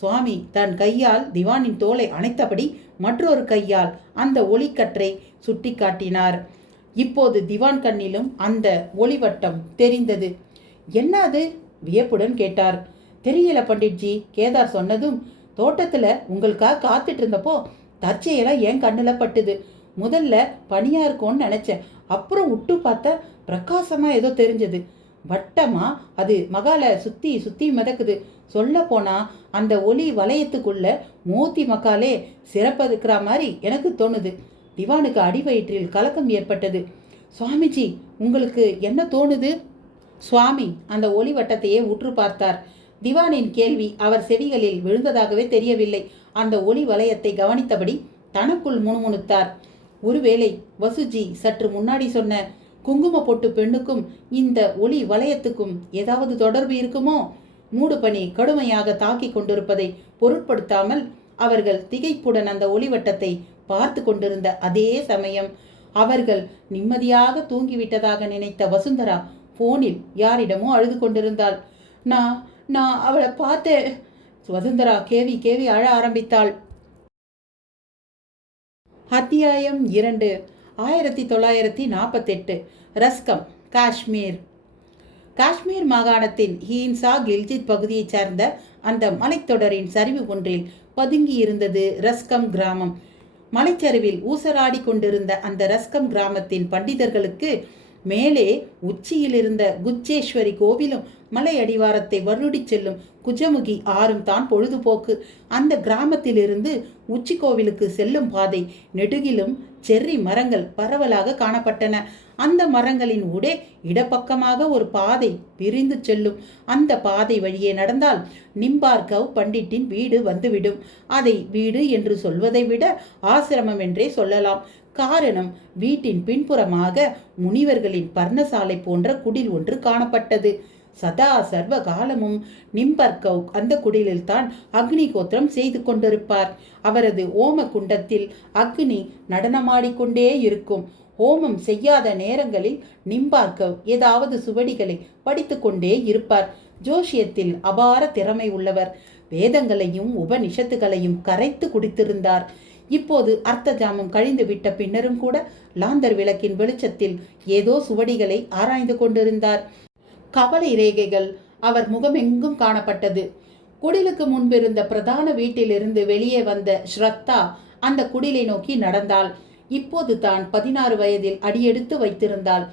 சுவாமி தன் கையால் திவானின் தோலை அணைத்தபடி மற்றொரு கையால் அந்த ஒளிக்கற்றை சுட்டி காட்டினார். இப்போது திவான் கண்ணிலும் அந்த ஒளிவட்டம் தெரிந்தது. என்ன அது? வியப்புடன் கேட்டார். தெரியல பண்டிட்ஜி, கேதார் சொன்னதும் தோட்டத்துல உங்களுக்காக காத்துட்டு இருந்தப்போ தற்செயலா என் கண்ணுல பட்டுது. முதல்ல பனியா இருக்கும்னு நினைச்சேன். அப்புறம் விட்டு பார்த்தா பிரகாசமா ஏதோ தெரிஞ்சது. வட்டமா அது மகால சுத்தி சுத்தி மிதக்குது. சொல்ல போனா அந்த ஒளி வளையத்துக்குள்ள மோத்தி மக்காலே சிறப்பதுக்கிற மாதிரி எனக்கு தோணுது. திவானுக்கு அடிவயிற்றில் கலக்கம் ஏற்பட்டது. சுவாமிஜி, உங்களுக்கு என்ன தோணுது? சுவாமி அந்த ஒளி வட்டத்தையே உற்று பார்த்தார். திவானின் கேள்வி அவர் செவிகளில் விழுந்ததாகவே தெரியவில்லை. அந்த ஒளி வளையத்தை கவனித்தபடி தனக்குள் முணுமுணுத்தார். ஒருவேளை வசுஜி சற்று முன்னாடி சொன்ன குங்கும பொட்டு பெண்ணுக்கும் இந்த ஒளி வளையத்துக்கும் ஏதாவது தொடர்பு இருக்குமோ? மூடு பனி கடுமையாக தாக்கி கொண்டிருப்பதை பொருட்படுத்தாமல் அவர்கள் திகைப்புடன் அந்த ஒளிவட்டத்தை பார்த்து கொண்டிருந்த அதே சமயம் அவர்கள் நிம்மதியாக தூங்கிவிட்டதாக நினைத்த வசுந்தரா போனில் யாரிடமோ அழுது கொண்டிருந்தாள். நான் அவளை பார்த்தேன். வசுந்தரா கேவி கேவி அழ ஆரம்பித்தாள். அத்தியாயம் 2. 1948. ரஸ்கம், காஷ்மீர். காஷ்மீர் மாகாணத்தின் ஹீன்சா கில்ஜித் பகுதியைச் சார்ந்த அந்த மலைத்தொடரின் சரிவு ஒன்றில் பதுங்கி இருந்தது ரஸ்கம் கிராமம். மலைச்சரிவில் ஊசலாடி கொண்டிருந்த அந்த ரஸ்கம் கிராமத்தின் பண்டிதர்களுக்கு மேலே உச்சியில் இருந்த குச்சேஸ்வரி கோவிலும் மலை அடிவாரத்தை வருடி செல்லும் குஜமுகி ஆறும் தான் பொழுதுபோக்கு. அந்த கிராமத்திலிருந்து உச்சி கோவிலுக்கு செல்லும் பாதை நெடுகிலும் செர்ரி மரங்கள் பரவலாக காணப்பட்டன. அந்த மரங்களின் ஊடே இடப்பக்கமாக ஒரு பாதை பிரிந்து செல்லும். அந்த பாதை வழியே நடந்தால் நிம்பார்கவ் பண்டிட்டின் வீடு வந்துவிடும். அதை வீடு என்று சொல்வதை விட ஆசிரமம் என்றே சொல்லலாம். காரணம், வீட்டின் பின்புறமாக முனிவர்களின் பர்ணசாலை போன்ற குடில் ஒன்று காணப்பட்டது. சதா சர்வ காலமும் நிம்பர்கவ் அந்த குடிலில் தான் அக்னி கோத்திரம் செய்து கொண்டிருப்பார். அவரது ஓம குண்டத்தில் அக்னி நடனமாடிக்கொண்டே இருக்கும். ஹோமம் செய்யாத நேரங்களில் நிம்பார்கவ் ஏதாவது சுவடிகளை படித்து கொண்டே இருப்பார். ஜோஷியத்தில் அபார திறமை உள்ளவர். வேதங்களையும் உபனிஷத்துகளையும் கரைத்து குடித்திருந்தார். இப்போது அர்த்த ஜாமம் கழிந்து விட்ட பின்னரும் கூட லாந்தர் விளக்கின் வெளிச்சத்தில் ஏதோ சுவடிகளை ஆராய்ந்து கொண்டிருந்தார். கவலை ரேகைகள் அவர் முகமெங்கும் காணப்பட்டது. குடிலுக்கு முன்பிருந்த பிரதான வீட்டிலிருந்து வெளியே வந்த ஸ்ரத்தா அந்த குடிலை நோக்கி நடந்தாள். இப்போது தான் 16 வயதில் அடியெடுத்து வைத்திருந்தாள்.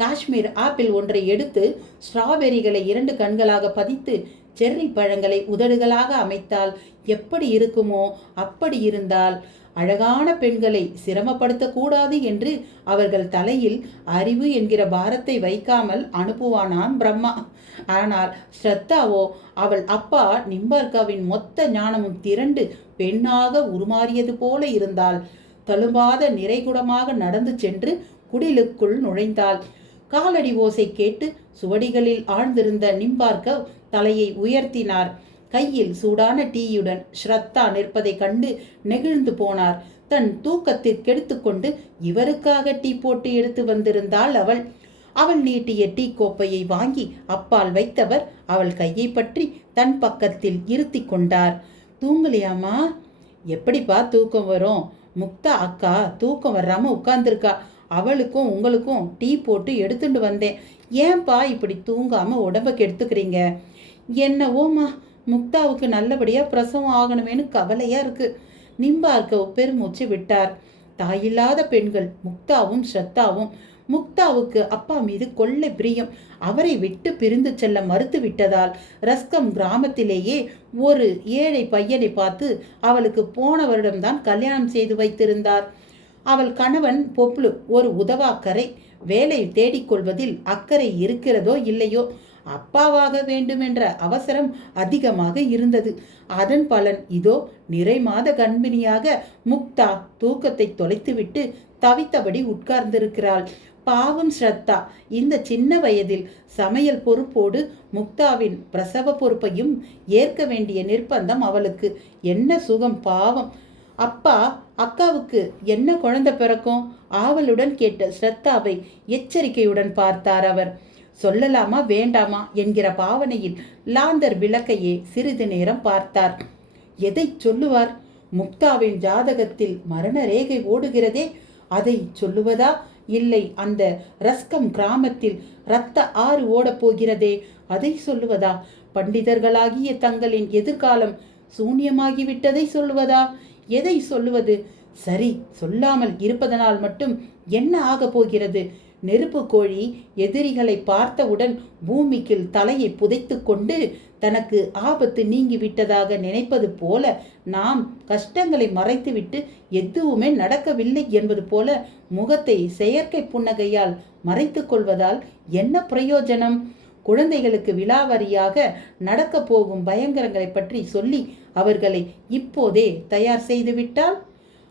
காஷ்மீர் ஆப்பிள் ஒன்றை எடுத்து ஸ்ட்ராபெரிகளை 2 கண்களாக பதித்து செர்ரி பழங்களை உதடுகளாக அமைத்தால் எப்படி இருக்குமோ அப்படி இருந்தால். அழகான பெண்களை சிரமப்படுத்தக்கூடாது என்று அவர்கள் தலையில் அறிவு என்கிற பாரத்தை வைக்காமல் அனுப்புவானாம் பிரம்மா. ஆனால் ஸ்ரத்தாவோ அவள் அப்பா நிம்பர்காவின் மொத்த ஞானமும் திரண்டு பெண்ணாக உருமாறியது போல இருந்தாள். தழும்பாத நிறைகுடமாக நடந்து சென்று குடிலுக்குள் நுழைந்தாள். காலடி ஓசை கேட்டு சுவடிகளில் ஆழ்ந்திருந்த நிம்பார்கவ் தலையை உயர்த்தினார். கையில் சூடான டீயுடன் ஸ்ரத்தா நிற்பதை கண்டு நெகிழ்ந்து போனார். தன் தூக்கத்தில் கெடுத்துக்கொண்டு இவருக்காக டீ போட்டு எடுத்து வந்திருந்தாள் அவள். அவள் நீட்டிய டீ கோப்பையை வாங்கி அப்பால் வைத்தவர் அவள் கையை பற்றி தன் பக்கத்தில் இருத்தி கொண்டார். தூங்கலையாமா? எப்படிப்பா தூக்கம் வரும்? முக்தா அக்கா தூக்கம் வராம உட்கார்ந்துருக்கா. அவளுக்கும் உங்களுக்கும் டீ போட்டு எடுத்துட்டு வந்தேன். ஏன்பா இப்படி தூங்காம உடம்ப கெடுத்துக்கிறீங்க? என்னவோமா, முக்தாவுக்கு நல்லபடியா பிரசவம் ஆகணுமேனு கவலையா இருக்கு. நிம்பார்கவ் பெருமூச்சு விட்டார். தாயில்லாத பெண்கள் முக்தாவும் ஸ்ரத்தாவும். முக்தாவுக்கு அப்பா மீது கொள்ளை பிரியம். அவரை விட்டு பிரிந்து செல்ல மறுத்து விட்டதால் ரஸ்கம் கிராமத்திலேயே ஒரு ஏழை பையனை பார்த்து அவளுக்கு போன வருடம்தான் கல்யாணம் செய்து வைத்திருந்தார். அவள் கணவன் பொப்ளு ஒரு உதவாக்கரை. வேலை தேடிக்கொள்வதில் அக்கறை இருக்கிறதோ இல்லையோ, அப்பாவாக வேண்டுமென்ற அவசரம் அதிகமாக இருந்தது. அதன் பலன் இதோ நிறை மாத கர்ப்பிணியாக முக்தா தூக்கத்தை தொலைத்துவிட்டு தவித்தபடி உட்கார்ந்திருக்கிறாள். பாவம் ஸ்ரத்தா இந்த சின்ன வயதில் சமையல் பொறுப்போடு முக்தாவின் பிரசவ பொறுப்பையும் ஏற்க வேண்டிய நிர்பந்தம் அவளுக்கு. என்ன சுகம் பாவம். அப்பா அக்காவுக்கு என்ன குழந்தை பிறக்கும்? ஆவலுடன் கேட்ட ஸ்ரத்தாவை எச்சரிக்கையுடன் பார்த்தார் அவர். சொல்லலாமா வேண்டாமா என்கிற பாவனையில் லாந்தர் விளக்கையே சிறிது நேரம் பார்த்தார். எதை சொல்லுவார்? முக்தாவின் ஜாதகத்தில் மரண ரேகை ஓடுகிறதே, அதை சொல்லுவதா? இல்லை அந்த ரஸ்கம் கிராமத்தில் இரத்த ஆறு ஓடப் போகிறதே, அதை சொல்லுவதா? பண்டிதர்களாகிய தங்களின் எதிர்காலம் சூன்யமாகிவிட்டதை சொல்லுவதா? எதை சொல்லுவது? சரி, சொல்லாமல் இருப்பதனால் மட்டும் என்ன ஆகப் போகிறது? நெருப்பு கோழி எதிரிகளை பார்த்தவுடன் பூமிக்கு தலையை புதைத்து கொண்டு தனக்கு ஆபத்து நீங்கிவிட்டதாக நினைப்பது போல, நாம் கஷ்டங்களை மறைத்துவிட்டு எதுவுமே நடக்கவில்லை என்பது போல முகத்தை செயற்கை புன்னகையால் மறைத்து கொள்வதால் என்ன பிரயோஜனம்? குழந்தைகளுக்கு விலாவரியாக நடக்க போகும் பயங்கரங்களை பற்றி சொல்லி அவர்களை இப்போதே தயார் செய்துவிட்டால்,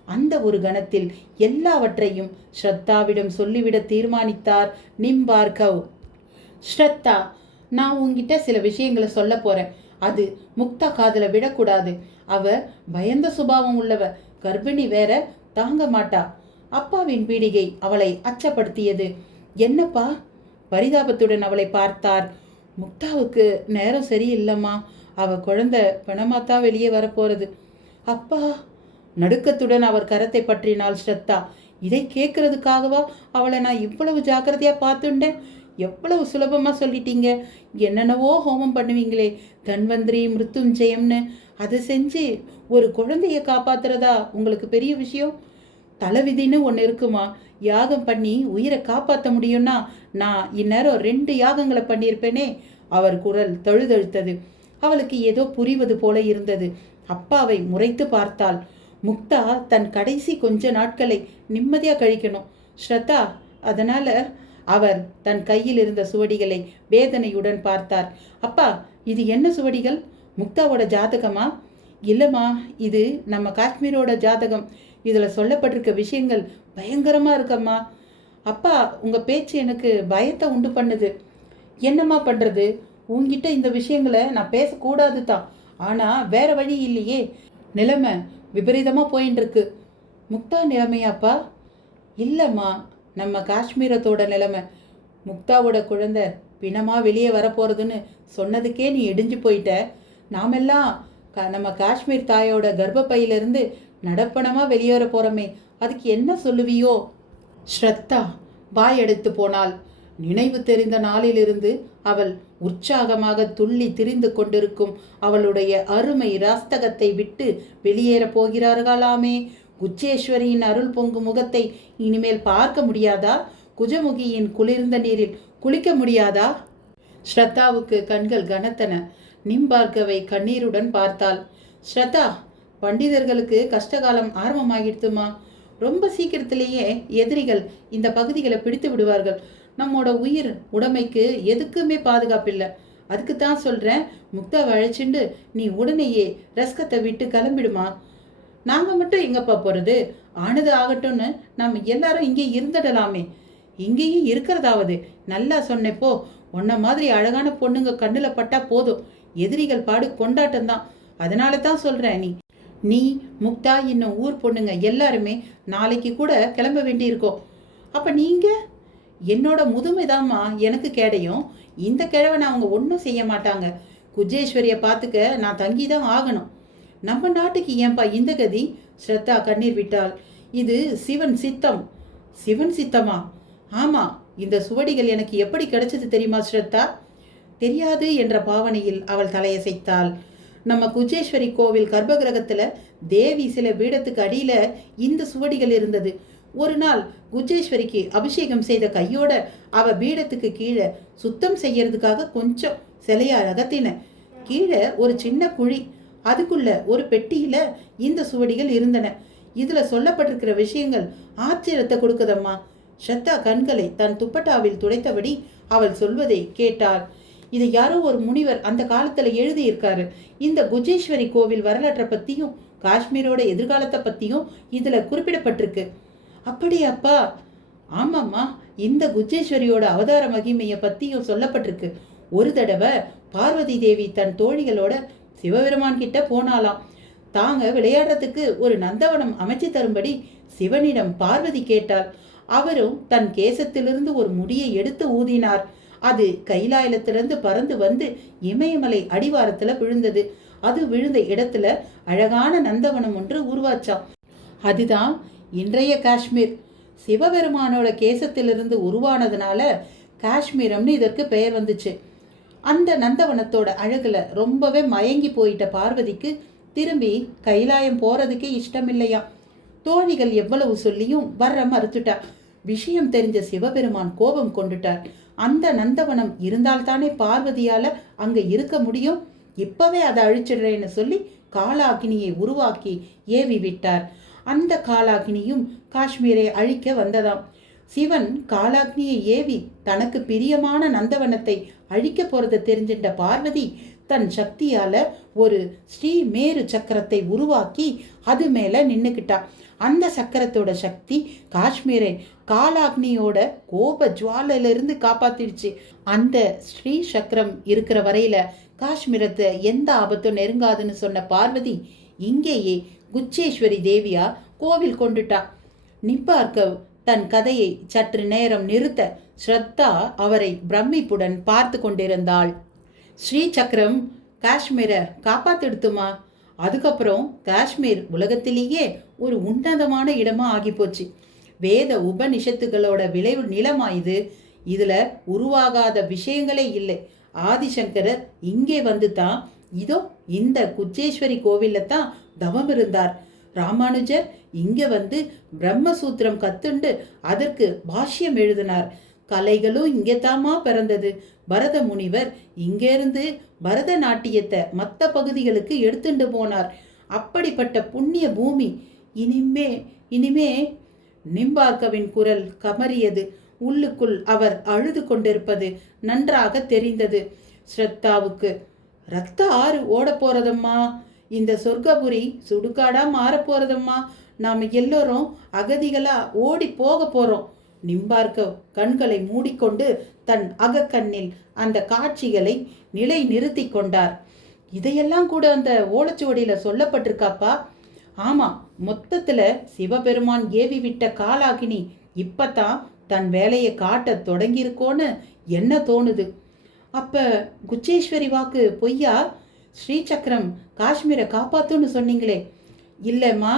அந்த ஒரு கணத்தில் எல்லாவற்றையும் ஸ்ரத்தாவிடம் சொல்லிவிட தீர்மானித்தார் நிம்பார்கவ். ஸ்ரத்தா, நான் உங்ககிட்ட சில விஷயங்களை சொல்ல போறேன். அது முக்தா காதல விடக்கூடாது. அவ பயந்த சுபாவம் உள்ளவ, கர்ப்பிணி வேற, தாங்க மாட்டா. அப்பாவின் பீடிகை அவளை அச்சப்படுத்தியது. என்னப்பா? பரிதாபத்துடன் அவளை பார்த்தார். முக்தாவுக்கு நேரம் சரியில்லைம்மா. அவ குழந்தை பிணமாத்தான் வெளியே வரப்போறது. அப்பா! நடுக்கத்துடன் அவர் கரத்தை பற்றினாள் ஸ்ரத்தா. இதை கேட்கறதுக்காகவா அவளை நான் இவ்வளவு ஜாக்கிரதையா பார்த்துட்டேன்? எவ்வளவு சுலபமா சொல்லிட்டீங்க. என்னென்னவோ ஹோமம் பண்ணுவீங்களே, தன்வந்திரி மிருத்துஞ்சயம்னு, அதை செஞ்சு ஒரு குழந்தைய காப்பாத்துறதா உங்களுக்கு பெரிய விஷயம்? தலைவிதின்னு ஒன்று இருக்குமா? யாகம் பண்ணி உயிரை காப்பாற்ற முடியும்னா நான் இந்நேரம் 2 யாகங்களை பண்ணியிருப்பேனே. அவர் குரல் தழுதழுத்தது. அவளுக்கு ஏதோ புரிவது போல இருந்தது. அப்பாவை முறைத்து பார்த்தாள். முக்தா தன் கடைசி கொஞ்ச நாட்களை நிம்மதியாக கழிக்கணும் ஸ்ரத்தா. அதனால அவர் தன் கையில் இருந்த சுவடிகளை வேதனையுடன் பார்த்தார். அப்பா, இது என்ன சுவடிகள்? முக்தாவோட ஜாதகமா? இல்லைம்மா, இது நம்ம காஷ்மீரோட ஜாதகம். இதில் சொல்லப்பட்டிருக்க விஷயங்கள் பயங்கரமாக இருக்கம்மா. அப்பா, உங்கள் பேச்சு எனக்கு பயத்தை உண்டு பண்ணுது. என்னம்மா பண்ணுறது? உங்ககிட்ட இந்த விஷயங்களை நான் பேசக்கூடாது தான். ஆனால் வேற வழி இல்லையே. நிலைமை விபரீதமாக போயின்னு இருக்கு. முக்தா நிலைமையாப்பா? இல்லைம்மா, நம்ம காஷ்மீரத்தோட நிலைமை. முக்தாவோட குழந்தை பிணமாக வெளியே வரப்போகிறதுன்னு சொன்னதுக்கே நீ இடிஞ்சு போயிட்ட. நாமெல்லாம் நம்ம காஷ்மீர் தாயோட கர்ப்பப்பையிலிருந்து நடப்பணமாக வெளியேற போகிறோமே, அதுக்கு என்ன சொல்லுவியோ? ஸ்ரத்தா வாயெடுத்து போனாள். நினைவு தெரிந்த நாளிலிருந்து அவள் உற்சாகமாக துள்ளி திரிந்து கொண்டிருக்கும் அவளுடைய அருமை ராஸ்தகத்தை விட்டு வெளியேறப் போகிறார்களாமே. குச்சேஸ்வரியின் அருள் பொங்கும் முகத்தை இனிமேல் பார்க்க முடியாதா? குஜமுகியின் குளிர்ந்த நீரில் குளிக்க முடியாதா? ஸ்ரத்தாவுக்கு கண்கள் கனத்தன. நிம்பார்கவை கண்ணீருடன் பார்த்தாள். ஸ்ரத்தா, பண்டிதர்களுக்கு கஷ்டகாலம் ஆரம்பமாகிடுத்துமா. ரொம்ப சீக்கிரத்திலேயே எதிரிகள் இந்த பகுதிகளை பிடித்து விடுவார்கள். நம்மோட உயிர் உடைமைக்கு எதுக்குமே பாதுகாப்பில்லை. அதுக்கு தான் சொல்கிறேன், முக்தாவை அழைச்சிண்டு நீ உடனேயே ரஸ்கத்தை விட்டு கிளம்பிடுமா. நாங்கள் மட்டும் எங்கப்பா போகிறது? ஆனது ஆகட்டும்னு நம்ம எல்லாரும் இங்கே இருந்துடலாமே. இங்கேயும் இருக்கிறதாவது. நல்லா சொன்னப்போ, உன்ன மாதிரி அழகான பொண்ணுங்க கண்ணில் பட்டா போதும், எதிரிகள் பாடு கொண்டாட்டம்தான். அதனால தான் சொல்கிறேன், நீ முக்தா இன்னும் ஊர் பொண்ணுங்க எல்லாருமே நாளைக்கு கூட கிளம்ப வேண்டியிருக்கோம். அப்போ நீங்கள்? என்னோட முதுமைதாம்மா எனக்கு கேடையும். இந்த கிழவனை அவங்க ஒன்றும் செய்ய மாட்டாங்க. குஜேஸ்வரியை பார்த்துக்க நான் தங்கி தான் ஆகணும். நம்ம நாட்டுக்கு ஏன்பா இந்த கதி? ஸ்ரத்தா கண்ணீர் விட்டாள். இது சிவன் சித்தம். சிவன் சித்தமா? ஆமாம். இந்த சுவடிகள் எனக்கு எப்படி கிடைச்சது தெரியுமா ஸ்ரத்தா? தெரியாது என்ற பாவனையில் அவள் தலையசைத்தாள். நம்ம குஜேஸ்வரி கோவில் கர்ப்பகிரகத்தில் தேவி சில பீடத்துக்கு அடியில் இந்த சுவடிகள் இருந்தது. ஒரு நாள் குஜேஸ்வரிக்கு அபிஷேகம் செய்த கையோட அவ பீடத்துக்கு கீழே சுத்தம் செய்யறதுக்காக கொஞ்சம் சிலையா அகத்தின. கீழே ஒரு சின்ன குழி, அதுக்குள்ள ஒரு பெட்டியில இந்த சுவடிகள் இருந்தன. இதுல சொல்லப்பட்டிருக்கிற விஷயங்கள் ஆச்சரியத்தை கொடுக்குதம்மா. ஸ்ரத்தா கண்களை தன் துப்பட்டாவில் துடைத்தபடி அவள் சொல்வதை கேட்டாள். இதை யாரோ ஒரு முனிவர் அந்த காலத்துல எழுதியிருக்காரு. இந்த குஜேஸ்வரி கோவில் வரலாற்றை பத்தியும் காஷ்மீரோட எதிர்காலத்தை பத்தியும் இதுல குறிப்பிடப்பட்டிருக்கு. அப்படியாப்பா? ஆமாம்மா, இந்த குஜேஸ்வரியோட அவதார மகிமையை பத்தியும் சொல்லப்பட்டிருக்கு. ஒரு தடவை பார்வதி தேவி தன் தோழிகளோட சிவபெருமான் கிட்ட போனாலாம். தாங்க விளையாடுறதுக்கு ஒரு நந்தவனம் அமைச்சு தரும்படி சிவனிடம் பார்வதி கேட்டாள். அவரும் தன் கேசத்திலிருந்து ஒரு முடியை எடுத்து ஊதினார். அது கைலாயத்திலிருந்து பறந்து வந்து இமயமலை அடிவாரத்துல விழுந்தது. அது விழுந்த இடத்துல அழகான நந்தவனம் ஒன்று உருவாச்சாம். அதுதான் இன்றைய காஷ்மீர். சிவபெருமானோட கேசத்திலிருந்து உருவானதுனால காஷ்மீரம்னு இதற்கு பெயர் வந்துச்சு. அந்த நந்தவனத்தோட அழகுல ரொம்பவே மயங்கி போயிட்ட பார்வதிக்கு திரும்பி கைலாயம் போறதுக்கே இஷ்டமில்லையா. தோழிகள் எவ்வளவு சொல்லியும் வர்ற மறுத்துட்டா. விஷயம் தெரிஞ்ச சிவபெருமான் கோபம் கொண்டுட்டார். அந்த நந்தவனம் இருந்தால்தானே பார்வதியால அங்க இருக்க முடியும். இப்பவே அதை அழிச்சிடுறேன்னு சொல்லி காலாகினியை உருவாக்கி ஏவி விட்டார். அந்த காலாகினியும் காஷ்மீரை அழிக்க வந்ததாம். சிவன் காலாக்னியை ஏவி தனக்கு பிரியமான நந்தவனத்தை அழிக்க போறத தெரிஞ்சிட்ட பார்வதி தன் சக்தியால ஒரு ஸ்ரீ மேரு சக்கரத்தை உருவாக்கி அது மேல நின்னுக்கிட்டா. அந்த சக்கரத்தோட சக்தி காஷ்மீரை காலாக்னியோட கோப ஜுவாலிலிருந்து காப்பாத்திடுச்சு. அந்த ஸ்ரீ சக்கரம் இருக்கிற வரையில காஷ்மீரத்தை எந்த ஆபத்தும் நெருங்காதுன்னு சொன்ன பார்வதி இங்கேயே குச்சேஸ்வரி தேவியா கோவில் கொண்டுட்டா. நிம்பார்க்கவ் தன் கதையை சற்று நேரம் நிறுத்த ஸ்ரத்தா அவரை பிரமிப்புடன் பார்த்து கொண்டிருந்தாள். ஸ்ரீ சக்கரம் காஷ்மீரை காப்பாத்திடுத்துமா. அதுக்கப்புறம் காஷ்மீர் உலகத்திலேயே ஒரு உன்னதமான இடமா ஆகிப்போச்சு. வேத உபனிஷத்துகளோட விளைவு நிலமா இது. இதுல உருவாகாத விஷயங்களே இல்லை. ஆதிசங்கரர் இங்கே வந்து தான் இதோ இந்த குச்சேஸ்வரி கோவில்ல தான் தவம் இருந்தார். ராமானுஜர் இங்க வந்து பிரம்மசூத்திரம் கத்துண்டு அதற்கு பாஷ்யம் எழுதினார். கலைகளும் இங்கே தாமா பிறந்தது. பரத முனிவர் இங்கேருந்து பரதநாட்டியத்தை மற்ற பகுதிகளுக்கு எடுத்துட்டு போனார். அப்படிப்பட்ட புண்ணிய பூமி இனிமே நிம்பார்க்கவின் குரல் கமறியது. உள்ளுக்குள் அவர் அழுது கொண்டிருப்பது நன்றாக தெரிந்தது ஸ்ரத்தாவுக்கு. ரத்த ஆறு ஓட போறதம்மா. இந்த சொர்க்கபுரி சுடுகாடா மாற போறதம்மா. நாம எல்லோரும் அகதிகளா ஓடி போக போறோம். நிம்பார்க்க கண்களை மூடிக்கொண்டு தன் அகக்கண்ணில் அந்த காட்சிகளை நிலை நிறுத்தி கொண்டார். இதையெல்லாம் கூட அந்த ஓலைச்சுவடியில சொல்லப்பட்டிருக்காப்பா? ஆமா, மொத்தத்துல சிவபெருமான் ஏவி விட்ட காலாகினி இப்பதான் தன் வேலையை காட்ட தொடங்கியிருக்கோன்னு என்ன தோணுது. அப்ப குச்சேஸ்வரி வாக்கு பொய்யா? ஸ்ரீசக்கரம் காஷ்மீரை காப்பாத்துன்னு சொன்னீங்களே. இல்லைம்மா,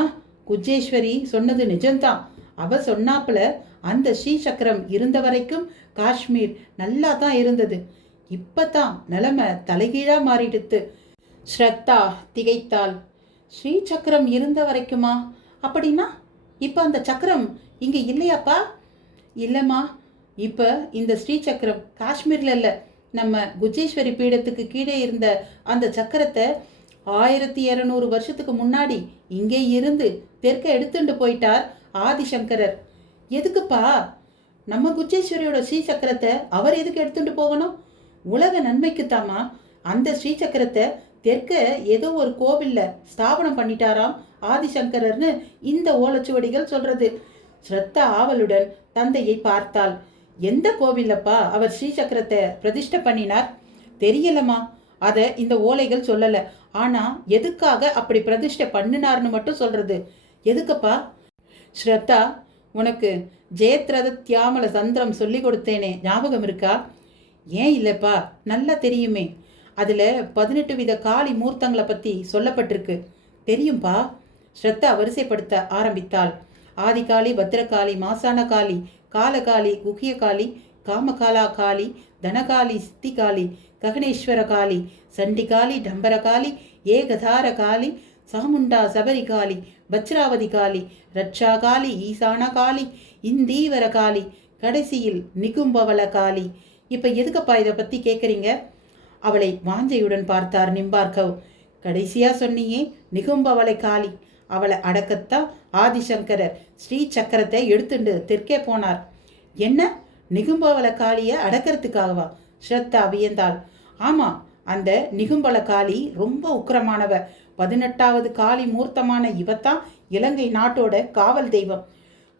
குஜேஸ்வரி சொன்னது நிஜம்தான். அவ சொன்னாப்புல அந்த ஸ்ரீசக்கரம் இருந்த வரைக்கும் காஷ்மீர் நல்லா தான் இருந்தது. இப்பதான் நிலைமை தலைகீழா மாறிடுத்து. ஸ்ரத்தா திகைத்தாள். ஸ்ரீசக்கரம் இருந்த வரைக்குமா? அப்படின்னா இப்ப அந்த சக்கரம் இங்க இல்லையாப்பா? இல்லைம்மா, இப்ப இந்த ஸ்ரீசக்கரம் காஷ்மீர்ல இல்ல. நம்ம குஜேஸ்வரி பீடத்துக்கு கீழே இருந்த அந்த சக்கரத்தை 1200 வருஷத்துக்கு முன்னாடி இங்கே இருந்து தெற்க எடுத்துட்டு போயிட்டார் ஆதிசங்கரர். எதுக்குப்பா? நம்ம குஜேஸ்வரியோட ஸ்ரீசக்கரத்தை அவர் எதுக்கு எடுத்துட்டு போகணும்? உலக நன்மைக்குத்தாமா. அந்த ஸ்ரீசக்கரத்தை தெற்க ஏதோ ஒரு கோவில்ல ஸ்தாபனம் பண்ணிட்டாராம் ஆதிசங்கரர்னு இந்த ஓலைச்சுவடிகள் சொல்றது. ஸ்ரத்தா ஆவலுடன் தந்தையை பார்த்தாள். எந்த கோவில்லப்பா அவர் ஸ்ரீசக்கரத்தை பிரதிஷ்டை பண்ணினார்? தெரியலம்மா, அதை இந்த ஓலைகள் சொல்லல. ஆனா எதுக்காக அப்படி பிரதிஷ்டை பண்ணினார்னு மட்டும் சொல்றது. எதுக்குப்பா? ஸ்ரத்தா, உனக்கு ஜெயத்ரத தியாமல தந்திரம் சொல்லி கொடுத்தேனே, ஞாபகம் இருக்கா? ஏன் இல்லைப்பா, நல்லா தெரியுமே. அதில் 18 வித காளி மூர்த்தங்களை பற்றி சொல்லப்பட்டிருக்கு. தெரியும்பா. ஸ்ரத்தா வரிசைப்படுத்த ஆரம்பித்தாள். ஆதிகாளி, பத்ரகாளி, மாசான காளி, காலகாளி, குக்கியகாளி, காமகாலா காளி, தனகாளி, சித்திகாளி, ககனேஸ்வர காளி, சண்டிகாளி, டம்பரகாளி, ஏகதார காளி, சாமுண்டா சபரிகாளி, வஜ்ராவதி காளி, ரட்சா காளி, ஈசான காளி, இந்தீவர காளி, கடைசியில் நிகும்பவள காளி. இப்போ எதுக்கப்பா இதை பற்றி கேட்குறீங்க? அவளை வாஞ்சையுடன் பார்த்தார் நிம்பார்க்கவ். கடைசியா சொன்னியே நிகும்பவளை காளி, அவளை அடக்கத்தான் ஆதிசங்கரர் ஸ்ரீ சக்கரத்தை எடுத்துட்டு தெற்கே போனார். என்ன, நிகும்பவள காளியை அடக்கிறதுக்காகவா? ஸ்ரத்தா வியந்தாள். ஆமாம், அந்த நிகும்பல காளி ரொம்ப உக்கிரமானவ. 18வது காளி மூர்த்தமான இவத்தான் இலங்கை நாட்டோட காவல் தெய்வம்.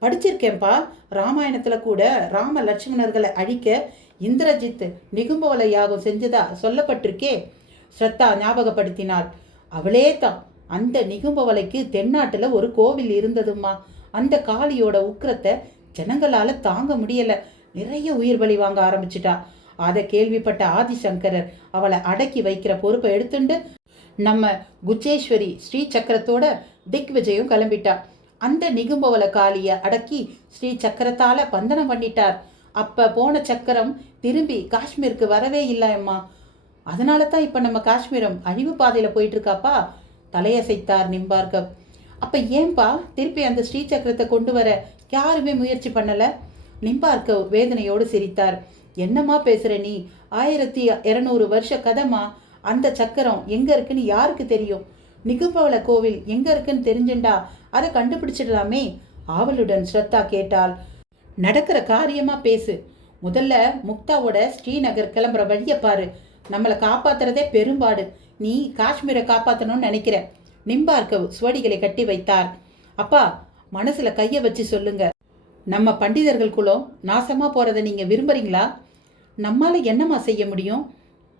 படிச்சிருக்கேன்ப்பா. ராமாயணத்தில் கூட ராம லட்சுமணர்களை அழிக்க இந்திரஜித் நிகும்பவல யாகம் செஞ்சதா சொல்லப்பட்டிருக்கே. ஸ்ரத்தா ஞாபகப்படுத்தினாள். அவளே தான். அந்த நிகும்பவலைக்கு தென்னாட்டில் ஒரு கோவில் இருந்ததும்மா. அந்த காளியோட உக்கிரத்தை ஜனங்களால் தாங்க முடியலை. நிறைய உயிர் பலி வாங்க ஆரம்பிச்சிட்டா. அதை கேள்விப்பட்ட ஆதிசங்கரர் அவளை அடக்கி வைக்கிற பொறுப்பை எடுத்துண்டு நம்ம குச்சேஸ்வரி ஸ்ரீ சக்கரத்தோட திக் விஜயம் கிளம்பிட்டா. அந்த நிகும்பவல காளியை அடக்கி ஸ்ரீ சக்கரத்தால் பந்தனம் பண்ணிட்டார். அப்போ போன சக்கரம் திரும்பி காஷ்மீருக்கு வரவே இல்லைம்மா. அதனால தான் இப்போ நம்ம காஷ்மீரம் அழிவு பாதையில் போயிட்டுருக்காப்பா. தலையசைத்தார் நிம்பார்கவ். அப்போ ஏன்பா திருப்பி அந்த ஸ்ரீ சக்கரத்தை கொண்டு வர யாருமே முயற்சி பண்ணலை? நிம்பார்கவ் வேதனையோடு சிரித்தார். என்னம்மா பேசுகிற நீ? 1200 வருஷ கதைமா. அந்த சக்கரம் எங்கே இருக்குன்னு யாருக்கு தெரியும்? நிகும்பவல கோவில் எங்கே இருக்குன்னு தெரிஞ்சுண்டா அதை கண்டுபிடிச்சிடலாமே. ஆவலுடன் ஸ்ரத்தா கேட்டாள். நடக்கிற காரியமா பேசு. முதல்ல முக்தாவோட ஸ்ரீநகர் கிளம்புற வழியை பாரு. நம்மளை காப்பாத்துறதே பெரும்பாடு. நீ காஷ்மீரை காப்பாற்றணும்னு நினைக்கிற. நிம்பார்கவ் சுவடிகளை கட்டி வைத்தார். அப்பா, மனசுல கையை வச்சு சொல்லுங்க. நம்ம பண்டிதர்கள் குலம் நாசமா போறதை நீங்க விரும்புறீங்களா? நம்மால என்னம்மா செய்ய முடியும்?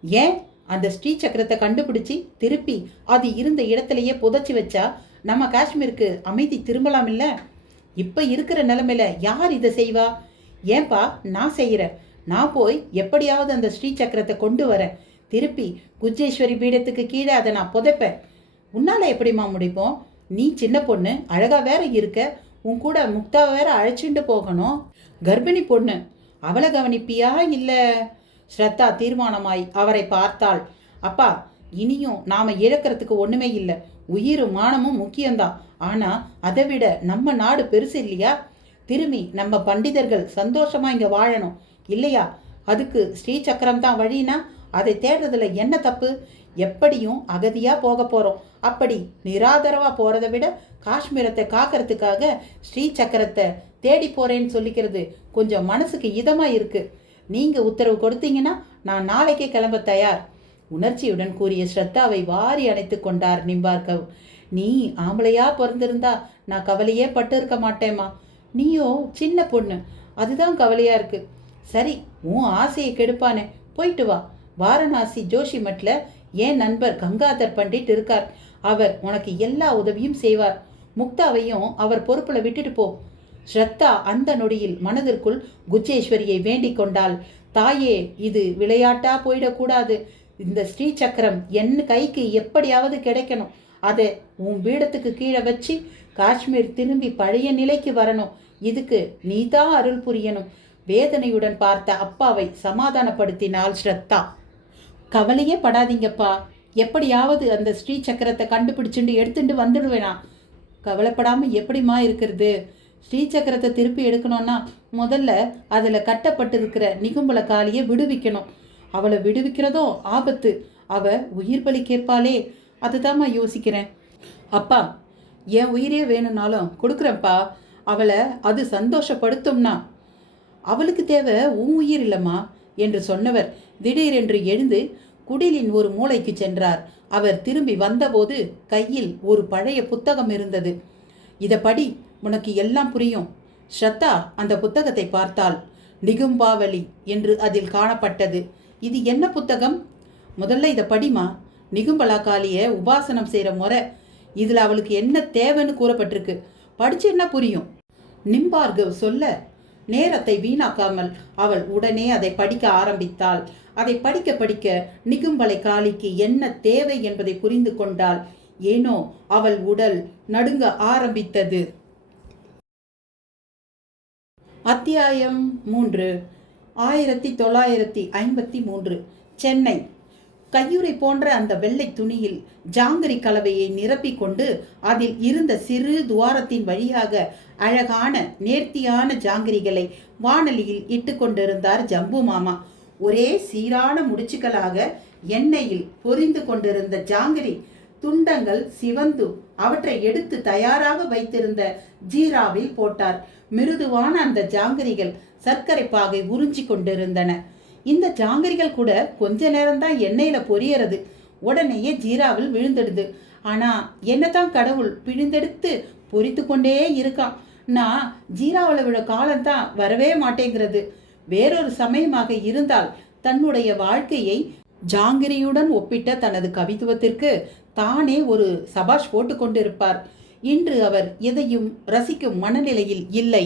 ஏன் அந்த ஸ்ரீ சக்கரத்தை கண்டுபிடிச்சி திருப்பி அது இருந்த இடத்துலையே புதைச்சி வச்சா நம்ம காஷ்மீருக்கு அமைதி திரும்பலாம் இல்லை? இப்போ இருக்கிற நிலைமையில யார் இதை செய்வா? ஏன்பா, நான் செய்கிறேன். நான் போய் எப்படியாவது அந்த ஸ்ரீ சக்கரத்தை கொண்டு வரேன். திருப்பி குஜேஸ்வரி பீடத்துக்கு கீழே அதை நான் புதைப்பேன். உன்னால் எப்படிம்மா முடிப்போம்? நீ சின்ன பொண்ணு, அழகா வேற இருக்க. உன் கூட முக்தாவை வேற அழைச்சிட்டு போகணும். கர்ப்பிணி பொண்ணு, அவளை கவனிப்பியா இல்லை? ஸ்ரத்தா தீர்மானமாய் அவரை பார்த்தாள். அப்பா, இனியும் நாம் இழக்கிறதுக்கு ஒன்றுமே இல்லை. உயிரும் மானமும் முக்கியம்தான். ஆனால் அதை விட நம்ம நாடு பெருசு இல்லையா? திரும்பி நம்ம பண்டிதர்கள் சந்தோஷமாக இங்கே வாழணும் இல்லையா? அதுக்கு ஸ்ரீ சக்கரம் தான் வழினா அதை தேடுறதுல என்ன தப்பு? எப்படியும் அகதியாக போக போகிறோம். அப்படி நிராதரவாக போகிறத விட காஷ்மீரத்தை காக்கிறதுக்காக ஸ்ரீ சக்கரத்தை தேடி போகிறேன்னு சொல்லிக்கிறது கொஞ்சம் மனசுக்கு இதமாக இருக்குது. நீங்கள் உத்தரவு கொடுத்தீங்கன்னா நான் நாளைக்கே கிளம்ப தயார். உணர்ச்சியுடன் கூறிய ஸ்ரத்தாவை வாரி அணைத்து கொண்டார் நிம்பார்கவ். நீ ஆம்பளையா பிறந்திருந்தா நான் கவலையே பட்டு இருக்க மாட்டேம்மா. நீயோ சின்ன பொண்ணு, அதுதான் கவலையா இருக்கு. சரி, உன் ஆசையை கெடுப்பானே, போயிட்டு வா. வாரணாசி ஜோஷி மட்டில் என் நண்பர் கங்காதர் பண்டிட் இருக்கார். அவர் உனக்கு எல்லா உதவியும் செய்வார். முக்தாவையும் அவர் பொறுப்புல விட்டுட்டு போ. ஸ்ரத்தா அந்த நொடியில் மனதிற்குள் குஜேஸ்வரியை வேண்டிக் கொண்டாள். தாயே, இது விளையாட்டா போயிடக்கூடாது. இந்த ஸ்ரீ சக்கரம் என் கைக்கு எப்படியாவது கிடைக்கணும். அதை உன் பீடத்துக்கு கீழே வச்சு காஷ்மீர் திரும்பி பழைய நிலைக்கு வரணும். இதுக்கு நீதான் அருள் புரியணும். வேதனையுடன் பார்த்த அப்பாவை சமாதானப்படுத்தினாள் ஸ்ரத்தா. கவலையே படாதீங்கப்பா, எப்படியாவது அந்த ஸ்ரீ சக்கரத்தை கண்டுபிடிச்சுட்டு எடுத்துட்டு வந்துடுவேனா. கவலைப்படாமல் எப்படிமா இருக்கிறது? ஸ்ரீ சக்கரத்தை திருப்பி எடுக்கணும்னா முதல்ல அதில் கட்டப்பட்டிருக்கிற நிகும்பல காளியை விடுவிக்கணும். அவளை விடுவிக்கிறதும் ஆபத்து. அவள் உயிர் பலி கேட்பாளே, அதுதாம்மா யோசிக்கிறேன். அப்பா, என் உயிரே வேணும்னாலும் கொடுக்குறேன்ப்பா. அவளை அது சந்தோஷப்படுத்தும்னா. அவளுக்கு தேவை உன் உயிர் இல்லைம்மா என்று சொன்னவர் திடீரென்று எழுந்து குடிலின் ஒரு மூலைக்கு சென்றார். அவர் திரும்பி வந்தபோது கையில் ஒரு பழைய புத்தகம் இருந்தது. இதை படி, உனக்கு எல்லாம் புரியும். ஸ்ரத்தா அந்த புத்தகத்தை பார்த்தாள். நிகும்பாவலி என்று அதில் காணப்பட்டது. இது என்ன புத்தகம்? முதல்ல இதை படிமா. நிகும்பலா காளியை உபாசனம் செய்கிற முறை இதில் அவளுக்கு என்ன தேவைன்னு கூறப்பட்டிருக்கு. படிச்சு என்ன புரியும்? நிம்பார்கவ் சொல்ல நேரத்தை வீணாக்காமல் அவள் உடனே அதை படிக்க ஆரம்பித்தாள். அதை படிக்க படிக்க நிகும்பலை காளிக்கு என்ன தேவை என்பதை புரிந்து கொண்டாள். ஏனோ அவள் உடல் நடுங்க ஆரம்பித்தது. அத்தியாயம் 3. 1953 சென்னை. கையுறை போன்ற அந்த வெள்ளை துணியில் ஜாங்கிரி கலவையை நிரப்பிக்கொண்டு அதில் இருந்த சிறு துவாரத்தின் வழியாக அழகான நேர்த்தியான ஜாங்கிரிகளை வானலியில் இட்டு கொண்டிருந்தார் ஜம்பு மாமா. ஒரே சீரான முடிச்சுக்களாக எண்ணெயில் பொரிந்து கொண்டிருந்த ஜாங்கிரி துண்டங்கள் சிவந்து அவற்றை எடுத்து தயாராக வைத்திருந்த ஜீராவில் போட்டார். மிருதுவான அந்த ஜாங்கிரிகள் சர்க்கரை பாகை உறிஞ்சி கொண்டிருந்தன. இந்த ஜாங்கிரிகள் கூட கொஞ்ச நேரம்தான் எண்ணெயில பொரியறது, உடனேயே ஜீராவில் விழுந்துடுது. ஆனா என்னதான் கடவுள் பிழிந்தெடுத்து பொரித்து கொண்டே இருக்கான். நான் ஜீராவில் விழ காலம்தான் வரவே மாட்டேங்கிறது. வேறொரு சமயமாக இருந்தால் தன்னுடைய வாழ்க்கையை ஜாங்கிரியுடன் ஒப்பிட்ட தனது கவித்துவத்திற்கு தானே ஒரு சபாஷ் போட்டு கொண்டிருப்பார். இன்று அவர் எதையும் ரசிக்கும் மனநிலையில் இல்லை.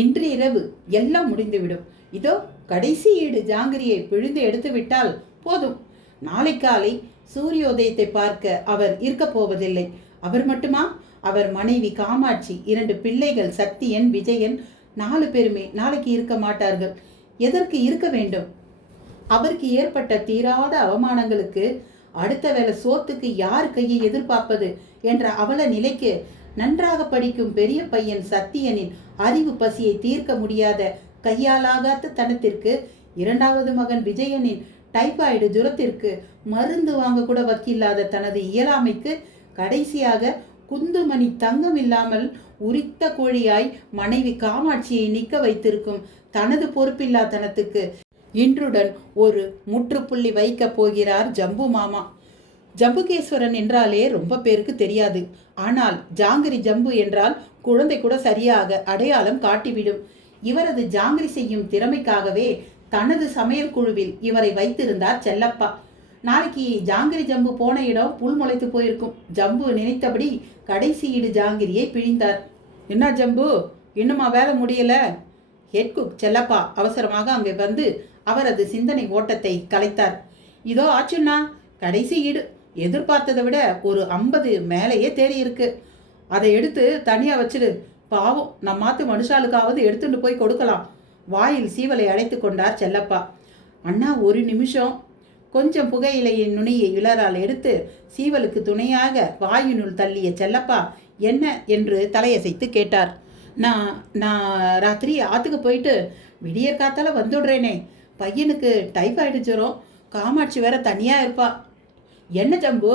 இன்று இரவு எல்லாம் முடிந்துவிடும். இதோ கடைசி ஈடு ஜாங்கிரியை பிழிந்து எடுத்து விட்டால் போதும். நாளை காலை சூரியோதயத்தை பார்க்க அவர் இருக்க போவதில்லை. அவர் மட்டுமா? அவர் மனைவி காமாட்சி, 2 பிள்ளைகள் சக்தியன், விஜயன், 4 பேருமே நாளைக்கு இருக்க மாட்டார்கள். எதற்கு இருக்க வேண்டும்? அவருக்கு ஏற்பட்ட தீராத அவமானங்களுக்கு அடுத்த வேளை சோத்துக்கு யார் கையை எதிர்பார்ப்பது என்ற அவல நிலைக்கு நன்றாக படிக்கும் பெரிய பையன் சத்தியனின் அறிவு பசியை தீர்க்க முடியாத கையாலாகாத தனத்திற்கு, 2வது மகன் விஜயனின் டைபாய்டு ஜுரத்திற்கு மருந்து வாங்க கூட வக்கில்லாத தனது இயலாமைக்கு, கடைசியாக குந்துமணி தங்கம் இல்லாமல் உரித்த கோழியாய் மனைவி காமாட்சியை நிற்க வைத்திருக்கும் தனது பொறுப்பில்லா தனத்துக்கு இன்றுடன் ஒரு முற்றுப்புள்ளி வைக்க போகிறார் ஜம்பு மாமா. ஜம்புகேஸ்வரன் என்றாலே ரொம்ப பேருக்கு தெரியாது. ஆனால் ஜாங்கிரி ஜம்பு என்றால் குழந்தை கூட சரியாக அடையாளம் காட்டிவிடும். இவரது ஜாங்கிரி செய்யும் திறமைக்காகவே தனது சமையல் குழுவில் இவரை வைத்திருந்தார் செல்லப்பா. நாளைக்கு ஜாங்கிரி ஜம்பு போன இடம் புல் முளைத்து போயிருக்கும். ஜம்பு நினைத்தபடி கடைசி ஈடு ஜாங்கிரியை பிழிந்தார். என்ன ஜம்பு, இன்னுமா வேலை முடியல? ஹெட்குக் செல்லப்பா அவசரமாக அங்கே வந்து அவரது சிந்தனை ஓட்டத்தை கலைத்தார். இதோ ஆச்சுன்னா, கடைசி ஈடு எதிர்பார்த்ததை விட ஒரு 50 மேலேயே தேறி இருக்கு. அதை எடுத்து தனியா வச்சிடு. பாவம், நம்மாத்து மனுஷாளுக்காவது எடுத்துட்டு போய் கொடுக்கலாம். வாயில் சீவலை அடைத்து கொண்டார் செல்லப்பா. அண்ணா, ஒரு நிமிஷம். கொஞ்சம் புகையிலையின் நுனியை விளரால் எடுத்து சீவலுக்கு துணையாக வாயினுள் தள்ளிய செல்லப்பா என்ன என்று தலையசைத்து கேட்டார். நான் ராத்திரி ஆற்றுக்கு போயிட்டு விடியற் காத்தால வந்துடுறேனே. பையனுக்கு டைபாய்டு ஜுரம், காமாட்சி வேற தனியாக இருப்பா. என்ன ஜம்பு,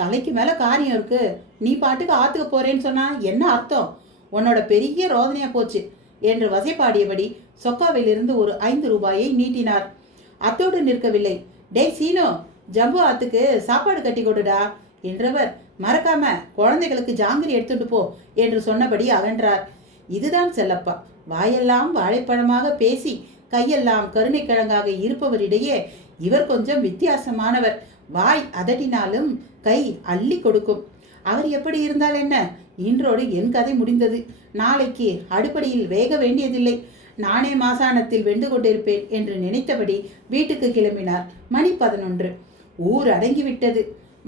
தலைக்கு மேலே காரியம் இருக்கு, நீ பாட்டுக்கு ஆற்றுக்கு போறேன்னு சொன்னா என்ன அர்த்தம்? உன்னோட பெரிய ரோதனையா போச்சு என்று வசைப்பாடியபடி சொக்காவிலிருந்து ஒரு 5 ரூபாயை நீட்டினார். அத்தோடு நிற்கவில்லை. டே சீனோ, ஜம்பு ஆத்துக்கு சாப்பாடு கட்டி கொடுடா என்றவர் மறக்காம குழந்தைகளுக்கு ஜாங்கிரி எடுத்துட்டு போ என்று சொன்னபடி அகன்றார். இதுதான் செல்லப்பா. வாயெல்லாம் வாழைப்பழமாக பேசி கையெல்லாம் கருணைக்கிழங்காக இருப்பவரிடையே இவர் கொஞ்சம் வித்தியாசமானவர். வாய் அதட்டினாலும் கை அள்ளி கொடுக்கும். அவர் எப்படி இருந்தால் என்ன? இன்றோடு என் கதை முடிந்தது. நாளைக்கு அடுப்படியில் வேக வேண்டியதில்லை. நானே மாசாணத்தில் வெந்து கொண்டிருப்பேன் என்று நினைத்தபடி வீட்டுக்கு கிளம்பினார். மணி 11. ஊர் அடங்கிவிட்டது.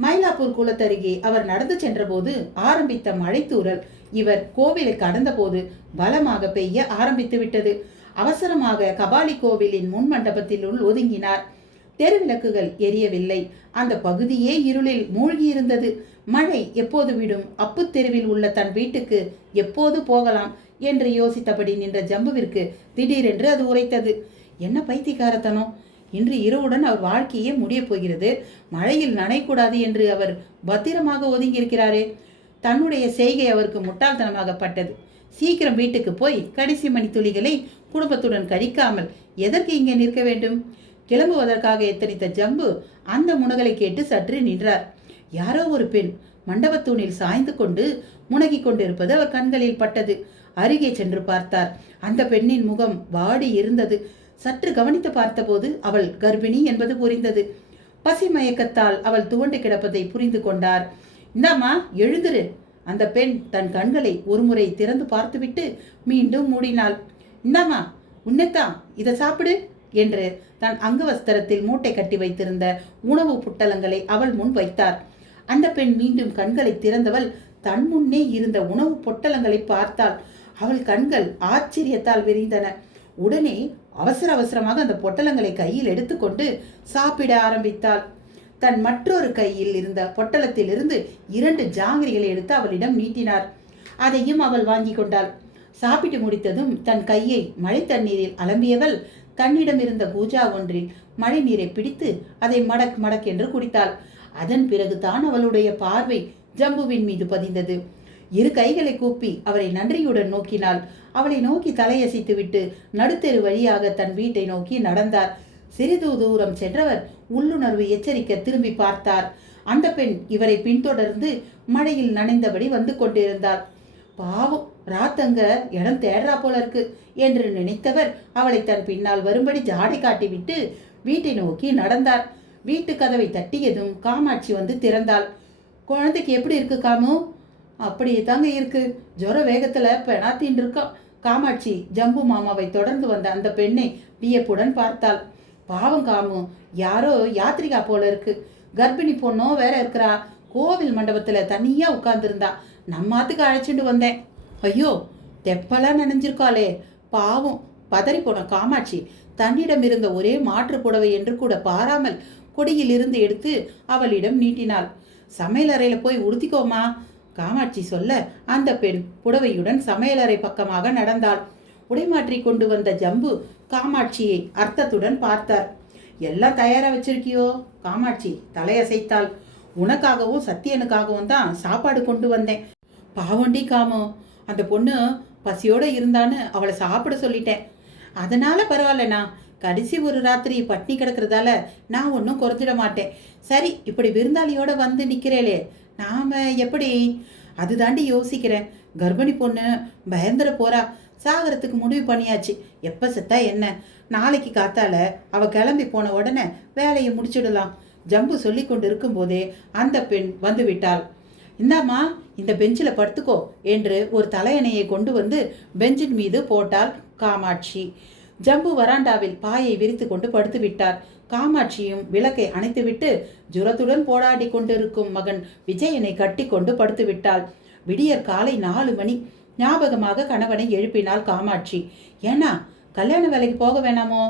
மயிலாப்பூர் குளத்தருகே அவர் நடந்து சென்றபோது ஆரம்பித்த மழைத்தூறல் இவர் கோவிலை கடந்தபோது பலமாக பெய்ய ஆரம்பித்து விட்டது. அவசரமாக கபாலி கோவிலின் முன் மண்டபத்தில் ஒதுங்கினார். தெருவிளக்குகள் எரியவில்லை. அந்த பகுதியே இருளில் மூழ்கியிருந்தது. மழை எப்போது விடும்? அப்பு தெருவில் உள்ள தன் வீட்டுக்கு எப்போது போகலாம் என்று யோசித்தபடி நின்ற ஜம்புவிற்கு திடீரென்று அது உரைத்தது. என்ன பைத்தியக்காரத்தனம்! இன்று இரவுடன் அவர் வாழ்க்கையே முடிய போகிறது. மழையில் நனையக்கூடாது என்று அவர் பத்திரமாக ஒதுங்கியிருக்கிறாரே. தன்னுடைய செய்கை அவருக்கு முட்டாள்தனமாகப்பட்டது. சீக்கிரம் வீட்டுக்கு போய் கடைசி மணி துளிகளை குடும்பத்துடன் கழிக்காமல் எதற்கு இங்கே நிற்க வேண்டும்? கிளம்புவதற்காக எத்தனித்த ஜம்பு அந்த முனகலை கேட்டு சற்று நின்றார். யாரோ ஒரு பெண் மண்டபத்தூணில் சாய்ந்து கொண்டு முனகிக் கொண்டிருப்பது அவர் கண்களில் பட்டது. அருகே சென்று பார்த்தார். அந்த பெண்ணின் முகம் வாடி இருந்தது. சற்று கவனித்து பார்த்தபோது அவள் கர்ப்பிணி என்பது புரிந்தது. பசி மயக்கத்தால் அவள் துவண்டு கிடப்பதை புரிந்து கொண்டார். இந்தாமா, எழுந்திரு. அந்த பெண் தன் கண்களை ஒருமுறை திறந்து பார்த்துவிட்டு மீண்டும் மூடினாள். இந்தாமா, உன்னைத்தான், இதை சாப்பிடு என்று தன் அங்கவஸ்திரத்தில் மூட்டை கட்டி வைத்திருந்த உணவு புட்டலங்களை அவள் முன் வைத்தார். அந்த பெண் மீண்டும் கண்களை திறந்தவள் தன் முன்னே இருந்த உணவு பொட்டலங்களை பார்த்தாள். அவள் கண்கள் ஆச்சரியத்தால் விரிந்தன. உடனே அவசர அவசரமாக அந்த பொட்டலங்களை கையில் எடுத்துக்கொண்டு சாப்பிட ஆரம்பித்தாள். தன் மற்றொரு கையில் இருந்த பொட்டலத்திலிருந்து 2 ஜாங்கிரிகளை எடுத்து அவளிடம் நீட்டினார். அதையும் அவள் வாங்கி கொண்டாள். சாப்பிட்டு முடித்ததும் தன் கையை மழை தண்ணீரில் அலம்பியவள் தன்னிடம் இருந்த கூஜா ஒன்றில் மழை நீரை பிடித்து அதை மடக் மடக் என்று குடித்தாள். அதன் பிறகு தான் அவளுடைய பார்வை ஜம்புவின் மீது பதிந்தது. 2 கைகளை கூப்பி அவரை நன்றியுடன் நோக்கினாள். அவளை நோக்கி தலையசைத்து விட்டு நடுத்தெரு வழியாக தன் வீட்டை நோக்கி நடந்தார். சிறிது தூரம் சென்றவர் உள்ளுணர்வு எச்சரிக்க திரும்பி பார்த்தார். அந்த பெண் இவரை பின்தொடர்ந்து மழையில் நனைந்தபடி வந்து கொண்டிருந்தாள். பாவம், ராத்தங்க இடம் தேடுறா போல இருக்கு என்று நினைத்தவர் அவளை தன் பின்னால் வரும்படி ஜாடை காட்டிவிட்டு வீட்டை நோக்கி நடந்தார். வீட்டு கதவை தட்டியதும் காமாட்சி வந்து திறந்தாள். குழந்தைக்கு எப்படி இருக்கு காமு? அப்படியே தாங்க இருக்கு, ஜுர வேகத்துல பெணாத்தின் இருக்கான். காமாட்சி ஜம்பு மாமாவை தொடர்ந்து வந்த அந்த பெண்ணை வியப்புடன் பார்த்தாள். பாவம் காமு, யாரோ யாத்திரிகா போல இருக்கு. கர்ப்பிணி பொண்ணும் வேற இருக்கிறா. கோவில் மண்டபத்துல தனியா உட்கார்ந்துருந்தா. நம்மாத்துக்கு அழைச்சிட்டு வந்தேன். ஐயோ, தெப்பெல்லாம் நனைஞ்சிருக்காளே பாவம். பதறி போன காமாட்சி தன்னிடம் இருந்த ஒரே மாற்று புடவை என்று கூட பாராமல் கொடியில் இருந்து எடுத்து அவளிடம் நீட்டினாள். சமையலறையில போய் உடுத்திக்கோமா, காமாட்சி சொல்ல அந்த பெண் புடவையுடன் சமையலறை பக்கமாக நடந்தாள். உடைமாற்றி கொண்டு வந்த ஜம்பு காமாட்சியை அர்த்தத்துடன் பார்த்தார். எல்லாம் தயாரா வச்சிருக்கியோ? காமாட்சி தலையசைத்தாள். உனக்காகவும் சத்தியனுக்காகவும் தான் சாப்பாடு கொண்டு வந்தேன். பாவண்டி காமோ, அந்த பொண்ணு பசியோட இருந்தான்னு அவளை சாப்பிட சொல்லிட்டேன். அதனால பரவாயில்லண்ணா, கடைசி ஒரு ராத்திரி பட்னி கிடக்கிறதால நான் ஒன்றும் குறைஞ்சிட மாட்டேன். சரி, இப்படி விருந்தாளியோட வந்து நிற்கிறேளே, நாம எப்படி? அது தாண்டி யோசிக்கிறேன். கர்ப்பிணி பொண்ணு பயந்துட போறா. சாகரத்துக்கு முடிவு பண்ணியாச்சு. எப்போ செத்தா என்ன? நாளைக்கு காத்தால அவ கிளம்பி போன உடனே வேலையை முடிச்சிடலாம். ஜம்பு சொல்லி கொண்டு இருக்கும் போதே அந்த பெண் வந்து விட்டாள். இந்தாம்மா, இந்த பெஞ்சில் படுத்துக்கோ என்று ஒரு தலையணையை கொண்டு வந்து பெஞ்சின் மீது போட்டாள் காமாட்சி. ஜம்பு வராண்டாவில் பாயை விரித்து கொண்டு படுத்து விட்டார். காமாட்சியும் விளக்கை அணைத்துவிட்டு ஜுரத்துடன் போராடி கொண்டிருக்கும் மகன் விஜயனை கட்டி கொண்டு படுத்து விட்டாள். விடியற் காலை 4 மணி. ஞாபகமாக கணவனை எழுப்பினாள் காமாட்சி. ஏன்னா கல்யாண வேலைக்கு போக வேணாமோ?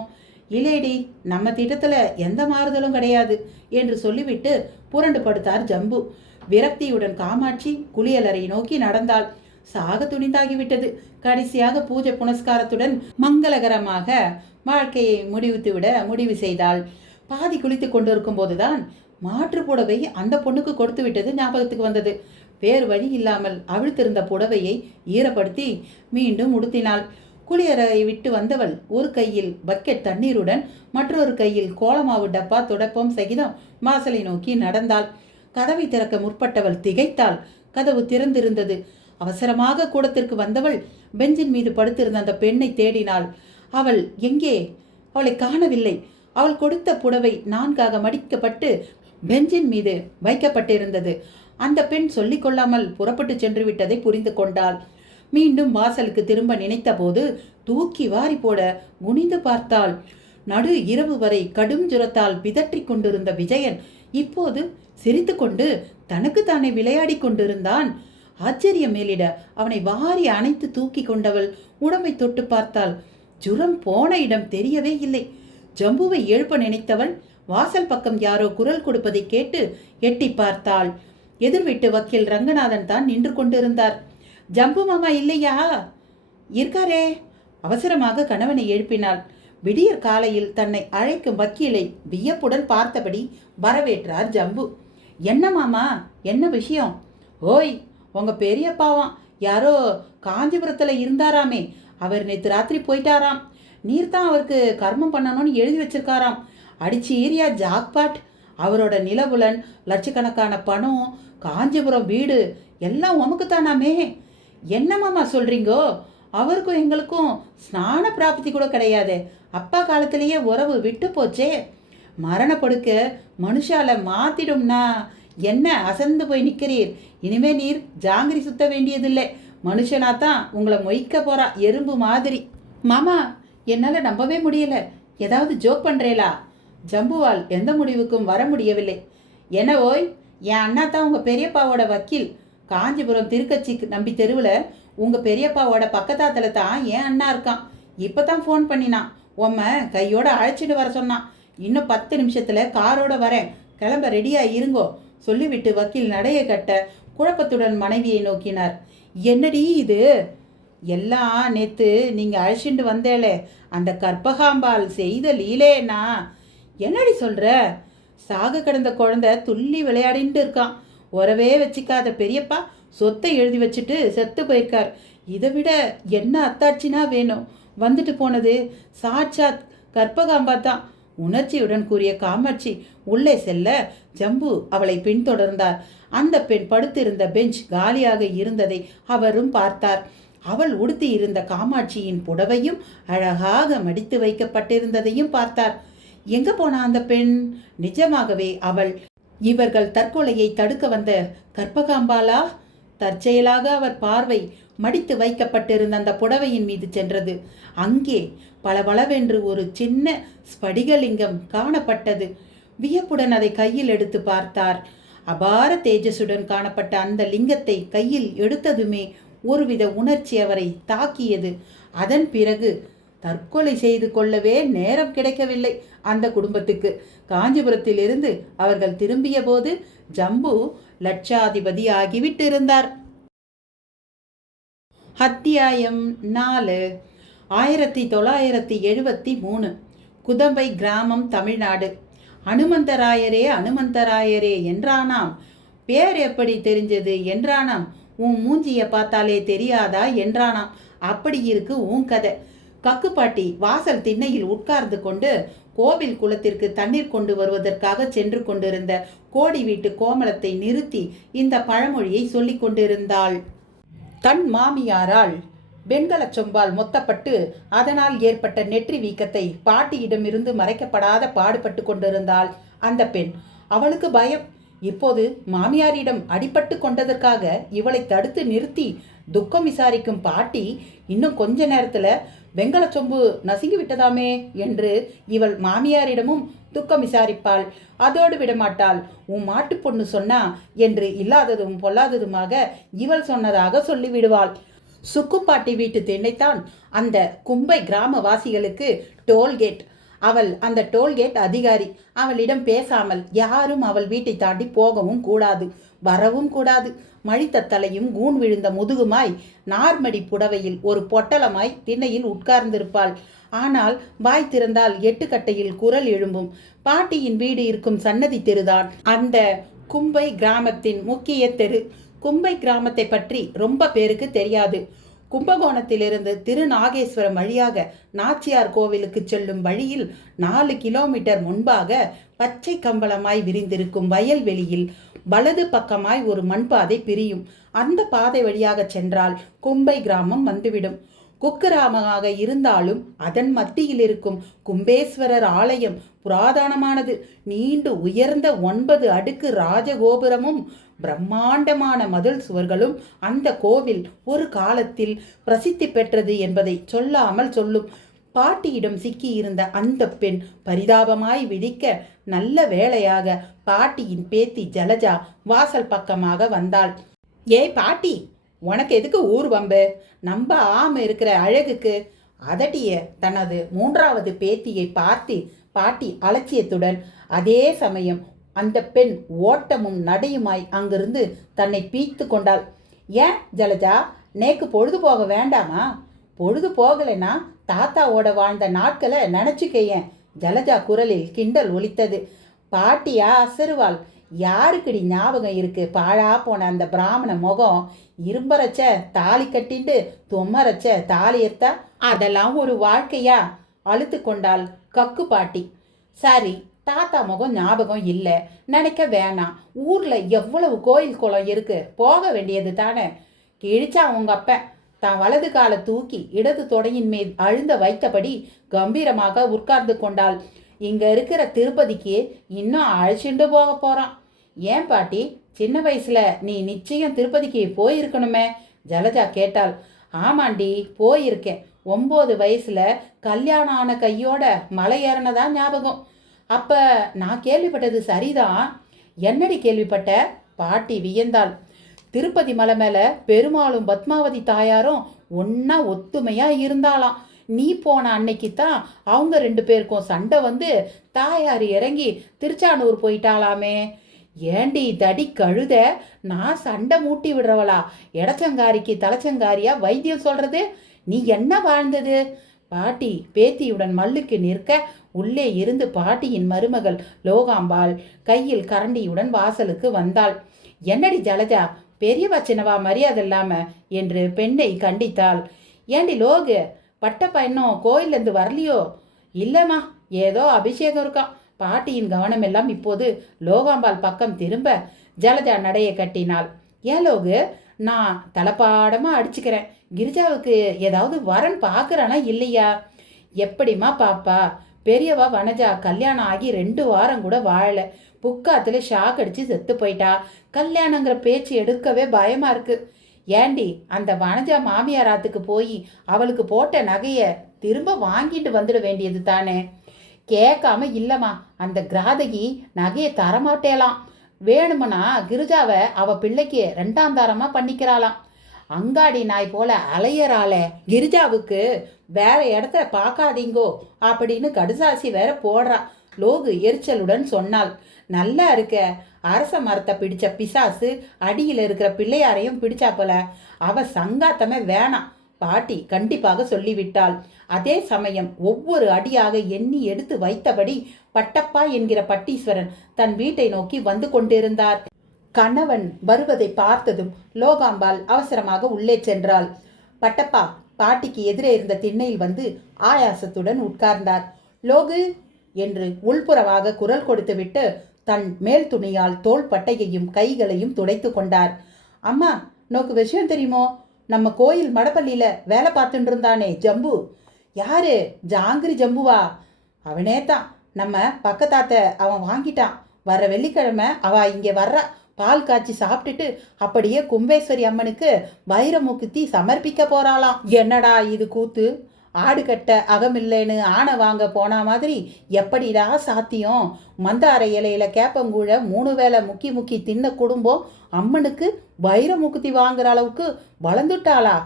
இல்லேடி, நம்ம திட்டத்துல எந்த மாறுதலும் கிடையாது என்று சொல்லிவிட்டு புரண்டு படுத்தார் ஜம்பு. விரக்தியுடன் காமாட்சி குளியலறை நோக்கி நடந்தாள். சாக துணிந்தாகிவிட்டது. கடைசியாக பூஜை புனஸ்காரத்துடன் மங்களகரமாக வாழ்க்கையை முடிவு செய்தாள். பாதி குளித்து கொண்டிருக்கும் போதுதான் மாற்று புடவை அந்த பொண்ணுக்கு கொடுத்து விட்டது ஞாபகத்துக்கு வந்தது. வேறு வழி இல்லாமல் அவிழ்த்திருந்த புடவையை ஈரப்படுத்தி மீண்டும் உடுத்தினாள். குளியலறை விட்டு வந்தவள் ஒரு கையில் பக்கெட் தண்ணீருடன் மற்றொரு கையில் கோலமாவு டப்பா துடப்பம் சகிதம் வாசலை நோக்கி நடந்தாள். கதவை திறக்க முற்பட்டவள் திகைத்தாள். கதவு திறந்திருந்தது. அவசரமாக கூடத்திற்கு வந்தவள் பெஞ்சின் மீது படுத்திருந்த அந்த பெண்ணை தேடினாள். அவள் எங்கே? அவளை காணவில்லை. அவள் கொடுத்த புடவை 4ஆக மடிக்கப்பட்டு பெஞ்சின் மீது வைக்கப்பட்டிருந்தது. அந்த பெண் சொல்லிக் கொள்ளாமல் புறப்பட்டு சென்று விட்டதை புரிந்து கொண்டாள். மீண்டும் வாசலுக்கு திரும்ப நினைத்த போது தூக்கி வாரி போட குனிந்து பார்த்தாள். நடு இரவு வரை கடும் ஜுரத்தால் பிதற்றி கொண்டிருந்த விஜயன் இப்போது சிரித்து கொண்டு தனக்கு தானே விளையாடி கொண்டிருந்தான். ஆச்சரியம் மேலிட அவனை வாரி அணைத்து தூக்கி கொண்டவள் உடம்பை தொட்டு பார்த்தாள். ஜுரம் போன இடம் தெரியவே இல்லை. ஜம்புவை எழுப்ப நினைத்தவள் வாசல் பக்கம் யாரோ குரல் கொடுப்பதை கேட்டு எட்டி பார்த்தாள். எதிர் வீட்டு வக்கீல் ரங்கநாதன் தான் நின்று கொண்டிருந்தார். ஜம்பு மாமா இல்லையா? இருக்காரே. அவசரமாக கணவனை எழுப்பினாள். விடியற் காலையில் தன்னை அழைக்கும் வக்கீலை வியப்புடன் பார்த்தபடி வரவேற்றார் ஜம்பு. என்ன மாமா, என்ன விஷயம்? ஓய், உங்க பெரியப்பாவாம் யாரோ காஞ்சிபுரத்துல இருந்தாராமே, அவர் நேற்று ராத்திரி போயிட்டாராம். நீர் தான் அவருக்கு கர்மம் பண்ணணும்னு எழுதி வச்சிருக்காராம். அடிச்சு ஏரியா ஜாக்பாட். அவரோட நிலவுலன், லட்சக்கணக்கான பணம், காஞ்சிபுரம் வீடு எல்லாம் உமக்கு தானாமே. என்ன மாமா சொல்றீங்கோ? அவருக்கும் எங்களுக்கும் ஸ்நான பிராப்தி கூட கிடையாது. அப்பா காலத்திலேயே உறவு விட்டு போச்சே. மரணப்படுக்க மனுஷால மாத்திடும்னா என்ன அசந்து போய் நிற்கிறீர்? இனிமே நீர் ஜாங்கிரி சுத்த வேண்டியதில்லை. மனுஷனாத்தான் உங்களை மொய்க்க போறா, எறும்பு மாதிரி. மாமா, என்னால நம்பவே முடியல. ஏதாவது ஜோக் பண்றேலா? ஜம்புவால் எந்த முடிவுக்கும் வர முடியவில்லை. என்ன ஓய், என் அண்ணா தான் உங்க பெரியப்பாவோட வக்கீல். காஞ்சிபுரம் திருக்கச்சி நம்பி தெருவில் உங்க பெரியப்பாவோட பக்கத்தாத்துல தான் என் அண்ணா இருக்கான். இப்பதான் ஃபோன் பண்ணினான். உம்மை கையோட அழைச்சிட்டு வர சொன்னான். இன்னும் 10 நிமிஷத்துல காரோட வரேன், கிளம்ப ரெடியா இருங்கோ சொல்லிவிட்டு வக்கீல் நடைய கட்ட குழப்பத்துடன் மனைவியை நோக்கினார். என்னடி இது? எல்லாம் நேத்து நீங்க அழைச்சிட்டு வந்தேலே அந்த கற்பகாம்பாள் செய்த லீலேனா? என்னடி சொல்ற? சாக கிடந்த குழந்தை துள்ளி விளையாடிட்டு இருக்கான். உறவே வச்சிக்காத பெரியப்பா சொத்தை எழுதி வச்சுட்டு செத்து போயிருக்கார். இதை விட என்ன அத்தாட்சினா வேணும்? வந்துட்டு போனது சாட்சாத் கற்பகாம்பா தான். உணர்ச்சியுடன் கூறிய காமாட்சி உள்ளே செல்ல ஜம்பு அவளை பின்தொடர்ந்தார். அந்த பெண் படுத்திருந்த பெஞ்ச் காலியாக இருந்ததை அவரும் பார்த்தார். அவள் உடுத்தி இருந்த காமாட்சியின் புடவையும் அழகாக மடித்து வைக்கப்பட்டிருந்ததையும் பார்த்தார். எங்க போனா அந்த பெண்? நிஜமாகவே அவள் இவர்கள் தற்கொலையை தடுக்க வந்த கற்பகாம்பாளா? தற்செயலாக அவர் பார்வை மடித்து வைக்கப்பட்டிருந்த அந்த புடவையின் மீது சென்றது. அங்கே பளபளவென்று ஒரு சின்ன ஸ்படிகலிங்கம் காணப்பட்டது. வியப்புடன் அதை கையில் எடுத்து பார்த்தார். அபார தேஜஸுடன் காணப்பட்ட அந்த லிங்கத்தை கையில் எடுத்ததுமே ஒருவித உணர்ச்சி அவரை தாக்கியது. அதன் பிறகு தற்கொலை செய்து கொள்ளவே நேரம் கிடைக்கவில்லை அந்த குடும்பத்துக்கு. காஞ்சிபுரத்திலிருந்து அவர்கள் திரும்பிய போது ஜம்பு லட்சாதிபதி ஆகிவிட்டிருந்தார். அத்தியாயம் 4. 1973 குதம்பை கிராமம், தமிழ்நாடு. அனுமந்தராயரே என்றானாம். பேர் எப்படி தெரிஞ்சது என்றானாம். உன் மூஞ்சிய பார்த்தாலே தெரியாதா என்றானாம். அப்படி இருக்கு உன் கதை. கக்குப்பாட்டி வாசல் திண்ணையில் உட்கார்ந்து கொண்டு கோவில் குளத்திற்கு தண்ணீர் கொண்டு வருவதற்காக சென்று கொண்டிருந்த கோடி வீட்டு கோமலத்தை நிறுத்தி இந்த பழமொழியை சொல்லிக் கொண்டிருந்தாள். தன் மாமியாரால் வெண்கலச் சொம்பால் மொத்தப்பட்டு அதனால் ஏற்பட்ட நெற்றி வீக்கத்தை பாட்டியிடமிருந்து மறைக்கப்படாத பாடுபட்டு கொண்டிருந்தாள் அந்த பெண். அவளுக்கு பயம். இப்போது மாமியாரிடம் அடிபட்டு கொண்டதற்காக இவளை தடுத்து நிறுத்தி துக்கம் விசாரிக்கும் பாட்டி இன்னும் கொஞ்ச நேரத்துல வெண்கல சொம்பு நசுங்கி விட்டதாமே என்று இவள் மாமியாரிடமும் துக்கம் விசாரிப்பாள். அதோடு விடமாட்டாள். உன் மாட்டு பொண்ணு சொன்னா என்று இல்லாததும் பொல்லாததுமாக இவள் சொன்னதாக சொல்லிவிடுவாள். சுக்குப்பாட்டி வீட்டு திண்ணைத்தான் அந்த கும்பை கிராமவாசிகளுக்கு டோல்கேட். அவள் அந்த டோல்கேட் அதிகாரி. அவளிடம் பேசாமல் யாரும் அவள் வீட்டை தாண்டி போகவும் கூடாது, வரவும் கூடாது. மழித்த தலையும் கூன் விழுந்த முதுகுமாய் நார்மடி புடவையில் ஒரு பொட்டலமாய் திண்ணையில் உட்கார்ந்திருப்பாள். ஆனால் வாய் திறந்தால் 8 கட்டையில் குரல் எழும்பும். பாட்டியின் வீடு இருக்கும் சன்னதி தெருதான் அந்த கும்பை கிராமத்தின் முக்கிய தெரு. கும்பை கிராமத்தை பற்றி ரொம்ப பேருக்கு தெரியாது. கும்பகோணத்திலிருந்து திருநாகேஸ்வரம் வழியாக நாச்சியார் கோவிலுக்கு செல்லும் வழியில் 4 கிலோமீட்டர் முன்பாக பச்சை கம்பளமாய் விரிந்திருக்கும் வயல்வெளியில் வலது பக்கமாய் ஒரு மண்பாதை பிரியும். அந்த பாதை வழியாக சென்றால் கும்பை கிராமம் வந்துவிடும். குக்கிராமமாக இருந்தாலும் அதன் மத்தியில் இருக்கும் கும்பேஸ்வரர் ஆலயம் புராதனமானது. நீண்டு உயர்ந்த 9 அடுக்கு ராஜகோபுரமும் பிரம்மாண்டமான மதில் சுவர்களும் அந்த கோவில் ஒரு காலத்தில் பிரசித்தி பெற்றது என்பதை சொல்லாமல் சொல்லும். பாட்டியிடம் சிக்கியிருந்த அந்த பெண் பரிதாபமாய் விழிக்க நல்ல வேளையாக பாட்டியின் பேத்தி ஜலஜா வாசல் பக்கமாக வந்தாள். ஏய் பாட்டி, உனக்கு எதுக்கு ஊர் வம்பு? நம்ப ஆம இருக்கிற அழகுக்கு அதட்டிய தனது 3வது பேத்தியை பார்த்து பாட்டி அலட்சியத்துடன், அதே சமயம் அந்த பெண் ஓட்டமும் நடையுமாய் அங்கிருந்து தன்னை பீத்து கொண்டாள். ஏன் ஜலஜா, நேக்கு பொழுது போக வேண்டாமா? பொழுது போகலைன்னா தாத்தாவோட வாழ்ந்த நாட்களை நினச்சிக்கையன். ஜலஜா குரலில் கிண்டல் ஒலித்தது. பாட்டியா அசருவாள். யாருக்குடி ஞாபகம் இருக்கு பாழா போன அந்த பிராமண முகம்? இரும்பரச்ச தாலி கட்டிண்டு தொம்மரச்ச தாலி எத்தா அதெல்லாம் ஒரு வாழ்க்கையா? அழுத்து கொண்டாள் கக்கு பாட்டி. சரி, தாத்தா முகம் ஞாபகம் இல்லை, நினைக்க வேணாம். ஊர்ல எவ்வளவு கோயில் குளம் இருக்கு, போக வேண்டியது தானே. கிழிச்சா உங்க அப்பன். தான் வலது காலை தூக்கி இடது தொடையின் மேல் அழுந்த வைத்தபடி கம்பீரமாக உட்கார்ந்து கொண்டாள். இங்க இருக்கிற திருப்பதிக்கு இன்னும் அழைச்சிண்டு போக போறான். ஏன் பாட்டி, சின்ன வயசுல நீ நிச்சயம் திருப்பதிக்கு போயிருக்கணுமே? ஜலஜா கேட்டாள். ஆமாண்டி, போயிருக்கேன். 9 வயசுல கல்யாணம் ஆன கையோட மலை ஏறினதான் ஞாபகம். அப்ப நான் கேள்விப்பட்டது சரிதான். என்னடி கேள்விப்பட்ட? பாட்டி வியந்தாள். திருப்பதி மலை மேல பெருமாளும் பத்மாவதி தாயாரும் ஒன்னா ஒத்துமையா இருந்தாலாம். நீ போன அன்னைக்கு தான் அவங்க 2 பேருக்கும் சண்டை வந்து தாயார் இறங்கி திருச்சானூர் போயிட்டாலாமே. ஏண்டி தடி கழுத, நான் சண்டை மூட்டி விடுறவளா? எடச்சங்காரிக்கு தலைச்சங்காரியா வைத்தியம் சொல்றது? நீ என்ன வாழ்ந்தது? பாட்டி பேத்தியுடன் மல்லுக்கு நிற்க உள்ளே இருந்து பாட்டியின் மருமகள் லோகாம்பாள் கையில் கரண்டியுடன் வாசலுக்கு வந்தாள். என்னடி ஜலஜா, பெரியவா சின்னவா மரியாதை இல்லாம என்று பெண்ணை கண்டித்தாள். ஏண்டி லோகு, பட்டப்பா இன்னும் கோயிலேருந்து வரலையோ? இல்லைம்மா, ஏதோ அபிஷேகம் இருக்கான். பாட்டியின் கவனம் எல்லாம் இப்போது லோகாம்பாள் பக்கம் திரும்ப ஜலஜா நடையை கட்டினாள். ஏன் லோகு, நான் தலைப்பாடமாக அடிச்சுக்கிறேன். கிரிஜாவுக்கு ஏதாவது வரன் பார்க்குறானா இல்லையா? எப்படிம்மா பாப்பா? பெரியவா வனஜா கல்யாணம் ஆகி 2 வாரம் கூட வாழலை. புக்காத்துல ஷாக் அடிச்சு செத்து போயிட்டா. கல்யாணங்கிற பேச்சு எடுக்கவே பயமா இருக்கு. ஏண்டி, அந்த வனஜா மாமியாராத்துக்கு போய் அவளுக்கு போட்ட நகையை திரும்ப வாங்கிட்டு வந்துட வேண்டியது தானே? கேட்காம இல்லைம்மா, அந்த கிராதகி நகையை தரமாட்டேலாம். வேணுமுன்னா கிரிஜாவை அவ பிள்ளைக்கு 2ஆம் தாரமா பண்ணிக்கிறாளாம். அங்காடி நாய் போல அலையறாளே. கிரிஜாவுக்கு வேற இடத்த பார்க்காதீங்கோ அப்படின்னு கடுசாசி வேற போடுறா. லோகு எரிச்சலுடன் சொன்னாள். நல்லா இருக்க, அரச மரத்தை பிடிச்ச பிசாசு அடியில் இருக்கிற பிள்ளையாரையும் பிடிச்சா போல. அவ சங்காத்தமே வேணாம், பாட்டி கண்டிப்பாக சொல்லிவிட்டாள். அதே சமயம் ஒவ்வொரு அடியாக எண்ணி எடுத்து வைத்தபடி பட்டப்பா என்கிற பட்டீஸ்வரன் தன் வீட்டை நோக்கி வந்து கொண்டிருந்தார். கணவன் வருவதை பார்த்ததும் லோகாம்பாள் அவசரமாக உள்ளே சென்றாள். பட்டப்பா பாட்டிக்கு எதிரே இருந்த திண்ணையில் வந்து ஆயாசத்துடன் உட்கார்ந்தார். லோகு என்று உள்புறமாக குரல் கொடுத்துவிட்டு தன் மேல் துணியால் தோள் பட்டையையும் கைகளையும் துடைத்து கொண்டார். அம்மா, நோக்கு விஷயம் தெரியுமோ? நம்ம கோயில் மடப்பள்ளியில வேலை பார்த்துட்டு இருந்தானே ஜம்பு. யாரு? ஜாங்கிரி ஜம்புவா? அவனே தான். நம்ம பக்கத்தாத்த அவன் வாங்கிட்டான். வர வெள்ளிக்கிழமை அவ இங்கே வர்றா. பால் காய்ச்சி சாப்பிட்டுட்டு அப்படியே கும்பேஸ்வரி அம்மனுக்கு வைரமுக்குத்தி சமர்ப்பிக்க போறாளாம். என்னடா இது கூத்து? ஆடு கட்ட அகமில்லைன்னு ஆனை வாங்க போன மாதிரி எப்படிடா சாத்தியம்? மந்தார இலையில கேப்பங்கூழ 3 வேளை முக்கி முக்கி தின்ன குடும்பம் அம்மனுக்கு வைரமுக்குத்தி வாங்குற அளவுக்கு வளர்ந்துட்டாளா?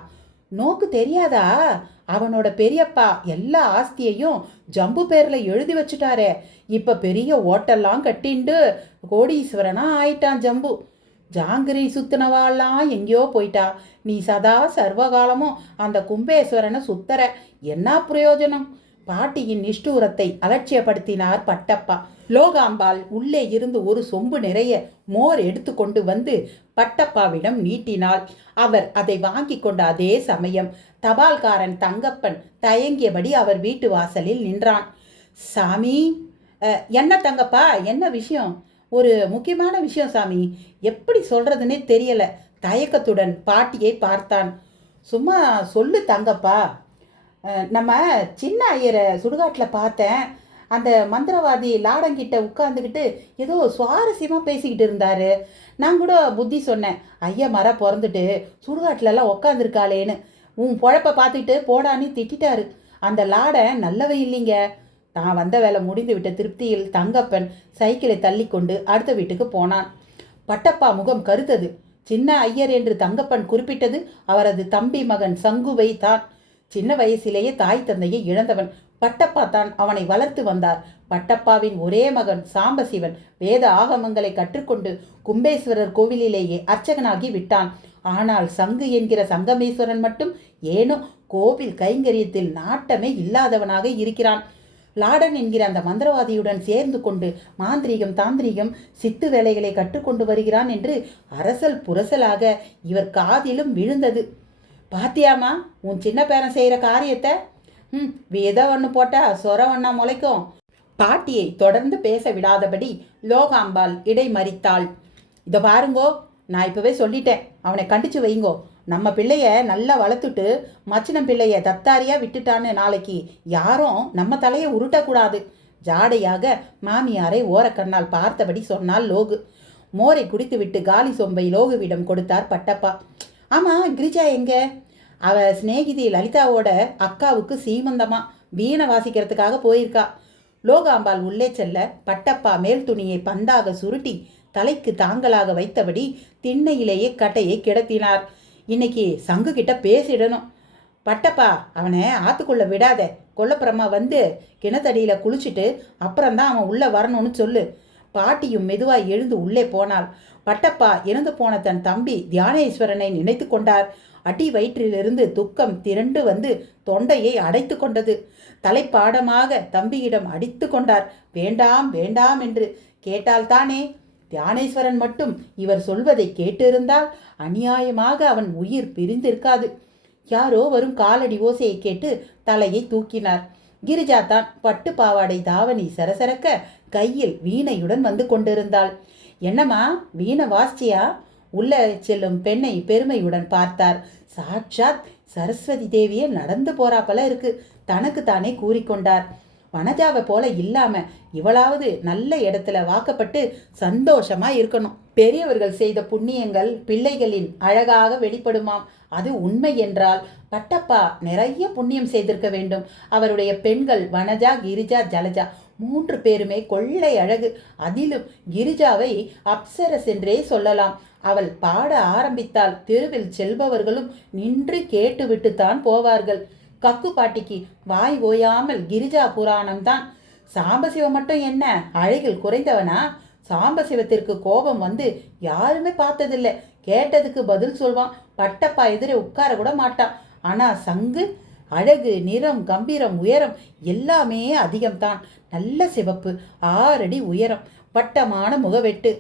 நோக்கு தெரியாதா? அவனோட பெரியப்பா எல்லா ஆஸ்தியையும் ஜம்பு பேர்ல எழுதி வச்சுட்டாரே. இப்ப பெரிய ஓட்டெல்லாம் கட்டிண்டு கோடீஸ்வரனா ஆயிட்டான் ஜம்பு. ஜாங்கிரி சுத்தினவாள்லாம் எங்கேயோ போயிட்டா. நீ சதா சர்வகாலமும் அந்த கும்பேஸ்வரனை சுத்தர. என்ன பிரயோஜனம்? பாட்டியின் நிஷ்டூரத்தை அலட்சியப்படுத்தினார் பட்டப்பா. லோகாம்பாள் உள்ளே இருந்து ஒரு சொம்பு நிறைய மோர் எடுத்து கொண்டு வந்து பட்டப்பாவிடம் நீட்டினாள். அவர் அதை வாங்கி கொண்ட அதே சமயம் தபால்காரன் தங்கப்பன் தயங்கியபடி அவர் வீட்டு வாசலில் நின்றான். சாமி. என்ன தங்கப்பா, என்ன விஷயம்? ஒரு முக்கியமான விஷயம் சாமி. எப்படி சொல்றதுன்னே தெரியல. தயக்கத்துடன் பாட்டியை பார்த்தான். சும்மா சொல்லு தங்கப்பா. நம்ம சின்ன ஐயரை சுடுகாட்டில் பார்த்தேன். அந்த மந்திரவாதி லாடங்கிட்ட உட்காந்துக்கிட்டு ஏதோ சுவாரஸ்யமாக பேசிக்கிட்டு இருந்தாரு. நான் கூட புத்தி சொன்னேன், ஐயா மர பிறந்துட்டு சுடுகாட்டிலலாம் உட்காந்துருக்காளேன்னு. உன் பொழப்பை பார்த்துக்கிட்டு போடான்னு திட்டாரு. அந்த லாடன் நல்லவன் இல்லைங்க. தான் வந்த வேலை முடிந்து விட்ட திருப்தியில் தங்கப்பன் சைக்கிளை தள்ளி கொண்டு அடுத்த வீட்டுக்கு போனான். பட்டப்பா முகம் கருத்தது. சின்ன ஐயர் என்று தங்கப்பன் குறிப்பிட்டது அவரது தம்பி மகன் சங்குவை தான். சின்ன வயசிலேயே தாய் தந்தையை இழந்தவன். பட்டப்பா தான் அவனை வளர்த்து வந்தார். பட்டப்பாவின் ஒரே மகன் சாம்பசிவன் வேத ஆகமங்களை கற்றுக்கொண்டு கும்பேஸ்வரர் கோவிலிலேயே அர்ச்சகனாகி விட்டான். ஆனால் சங்கு என்கிற சங்கமேஸ்வரன் மட்டும் ஏனோ கோவில் கைங்கரியத்தில் நாட்டமே இல்லாதவனாக இருக்கிறான். லாடன் என்கிற அந்த மந்திரவாதியுடன் சேர்ந்து கொண்டு மாந்திரீகம் தாந்திரீகம் சித்து வேலைகளை கற்றுக்கொண்டு வருகிறான் என்று அரசல் புரசலாக இவர் காதிலும் விழுந்தது. பாத்தியாமா உன் சின்ன பேரன் செய்கிற காரியத்தை? வித ஒன்று போட்டா சொர ஒன்னா முளைக்கும். பாட்டியை தொடர்ந்து பேச விடாதபடி லோகாம்பாள் இடைமறித்தாள். இதை பாருங்கோ, நான் இப்போவே சொல்லிட்டேன், அவனை கண்டிச்சு வைங்கோ. நம்ம பிள்ளைய நல்லா வளர்த்துட்டு மச்சினம் பிள்ளைய தத்தாரியாக விட்டுட்டான்னு நாளைக்கு யாரும் நம்ம தலையை உருட்டக்கூடாது. ஜாடையாக மாமியாரை ஓரக்கண்ணால் பார்த்தபடி சொன்னால் லோகு. மோரை குடித்துவிட்டு காலி சொம்பை லோகுவிடம் கொடுத்தார் பட்டப்பா. ஆமாம், கிரிஜா எங்கே? அவ சிநேகிதி லலிதாவோட அக்காவுக்கு சீமந்தமா வீணை வாசிக்கிறதுக்காக போயிருக்கா. லோகாம்பாள் உள்ளே செல்ல பட்டப்பா மேல் துணியை பந்தாக சுருட்டி தலைக்கு தாங்களாக வைத்தபடி திண்ணையிலேயே கட்டையை கிடத்தினார். இன்னைக்கு சங்கு கிட்ட பேசிடணும். பட்டப்பா, அவனை ஆத்துக்குள்ள விடாத. கொல்லப்புறமா வந்து கிணத்தடியில் குளிச்சுட்டு அப்புறம்தான் அவன் உள்ளே வரணும்னு சொல்லு. பாட்டியும் மெதுவாய் எழுந்து உள்ளே போனாள். பட்டப்பா இறந்து போன தன் தம்பி தியானேஸ்வரனை நினைத்து கொண்டார். அடி வயிற்றிலிருந்து துக்கம் திரண்டு வந்து தொண்டையை அடைத்து கொண்டது. தலைப்பாடமாக தம்பியிடம் அடித்து கொண்டார். வேண்டாம் வேண்டாம் என்று. கேட்டால்தானே? தியானேஸ்வரன் மட்டும் இவர் சொல்வதை கேட்டிருந்தால் அநியாயமாக அவன் உயிர் பிரிந்திருக்காது. யாரோ வரும் காலடி ஓசையை கேட்டு தலையை தூக்கினார். கிரிஜா தான் பட்டு பாவாடை தாவணி சரசரக்க கையில் வீணையுடன் வந்து கொண்டிருந்தாள். என்னம்மா, வீணை வாசிச்சியா? உள்ள செல்லும் பெண்ணை பெருமையுடன் பார்த்தார். சாட்சாத் சரஸ்வதி தேவியே நடந்து போறாப்பல இருக்கு, தனக்கு தானே கூறிக்கொண்டார். வனஜாவை போல இல்லாம இவளாவது நல்ல இடத்துல வாக்கப்பட்டு சந்தோஷமா இருக்கணும். பெரியவர்கள் செய்த புண்ணியங்கள் பிள்ளைகளின் அழகாக வெளிப்படுமாம். அது உண்மை என்றால் பட்டப்பா நிறைய புண்ணியம் செய்திருக்க வேண்டும். அவருடைய பெண்கள் வனஜா, கிரிஜா, ஜலஜா 3 பேருமே கொள்ளை அழகு. அதிலும் கிரிஜாவை அப்சரஸ் என்றே சொல்லலாம். அவள் பாட ஆரம்பித்தால் தெருவில் செல்பவர்களும் நின்று கேட்டுவிட்டுத்தான் போவார்கள். கக்கு பாட்டிக்கு வாய் ஓயாமல் கிரிஜா புராணம்தான். சாம்பசிவம் மட்டும் என்ன அழகில் குறைந்தவனா? சாம்பசிவத்திற்கு கோபம் வந்து யாருமே பார்த்ததில்லை. கேட்டதுக்கு பதில் சொல்வான். பட்டப்பா எதிரே உட்கார கூட மாட்டான். ஆனா சங்கு அழகு, நிறம், கம்பீரம், உயரம் எல்லாமே அதிகம்தான். நல்ல சிவப்பு, 6 அடி உயரம், வட்டமான முகவெட்டு,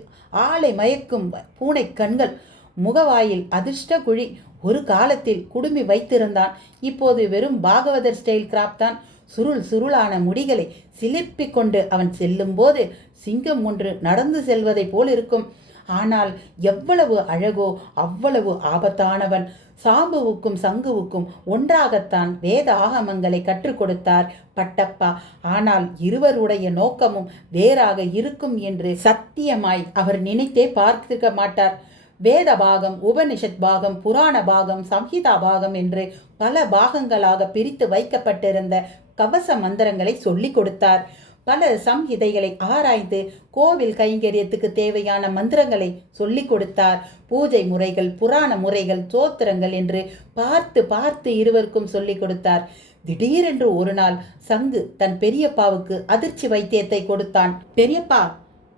ஆளை மயக்கும் பூனை கண்கள், முகவாயில் அதிர்ஷ்ட குழி. ஒரு காலத்தில் குடுமி வைத்திருந்தான். இப்போது வெறும் பாகவதர் ஸ்டைல் கிராப் தான். சுருள் சுருளான முடிகளை சிலிர்ப்பிக் கொண்டு அவன் செல்லும்போது சிங்கம் ஒன்று நடந்து செல்வதை போல் இருக்கும். ஆனால் எவ்வளவு அழகோ அவ்வளவு ஆபத்தானவன். சாம்புவுக்கும் சங்குவுக்கும் ஒன்றாகத்தான் வேத ஆகமங்களை கற்றுக் கொடுத்தார் பட்டப்பா. ஆனால் இருவருடைய நோக்கமும் வேறாக இருக்கும் என்று சத்தியமாய் அவர் நினைத்தே பார்த்திருக்க மாட்டார். வேத பாகம், உபனிஷத் பாகம், புராண பாகம், சம்ஹிதா பாகம் என்று பல பாகங்களாக பிரித்து வைக்கப்பட்டிருந்த கவச மந்திரங்களை சொல்லிக் கொடுத்தார். பல சம்ஹிதைகளை ஆராய்ந்து கோவில் கைங்கரியத்துக்கு தேவையான மந்திரங்களை சொல்லிக் கொடுத்தார். பூஜை முறைகள், புராண முறைகள், சோத்திரங்கள் என்று பார்த்து பார்த்து இருவருக்கும் சொல்லிக் கொடுத்தார். திடீரென்று ஒரு நாள் சங்கு தன் பெரியப்பாவுக்கு அதிர்ச்சி வைத்தியத்தை கொடுத்தான். பெரியப்பா,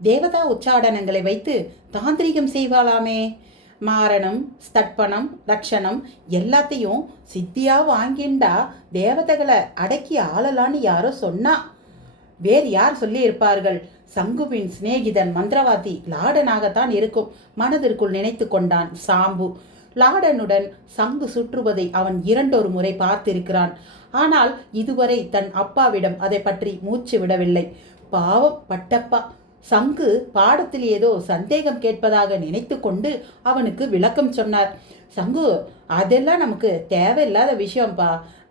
தேவதா உச்சாடனங்களை வைத்து தாந்திரிகம் செய்வாளாமே, மாரணம், ஸ்தட்பணம், ரட்சணம் எல்லாத்தையும் சித்தியா வாங்கிண்டா தேவதைகளை அடக்கி ஆளலான்னு யாரோ சொன்னா. வேறு யார் சொல்லி இருப்பார்கள்? சங்குவின் சிநேகிதன் மந்திரவாதி லாடனாகத்தான் இருக்கும். மனதிற்குள் நினைத்து கொண்டான் சாம்பு. லாடனுடன் சங்கு சுற்றுவதை அவன் 2 முறை பார்த்திருக்கிறான். ஆனால் இதுவரை தன் அப்பாவிடம் அதை பற்றி மூச்சு விடவில்லை. பாவம் பட்டப்பா. சங்கு பாடத்தில் ஏதோ சந்தேகம் கேட்பதாக நினைத்து கொண்டு அவனுக்கு விளக்கம் சொன்னார். சங்கு, அதெல்லாம் நமக்கு தேவையில்லாத விஷயம்பா.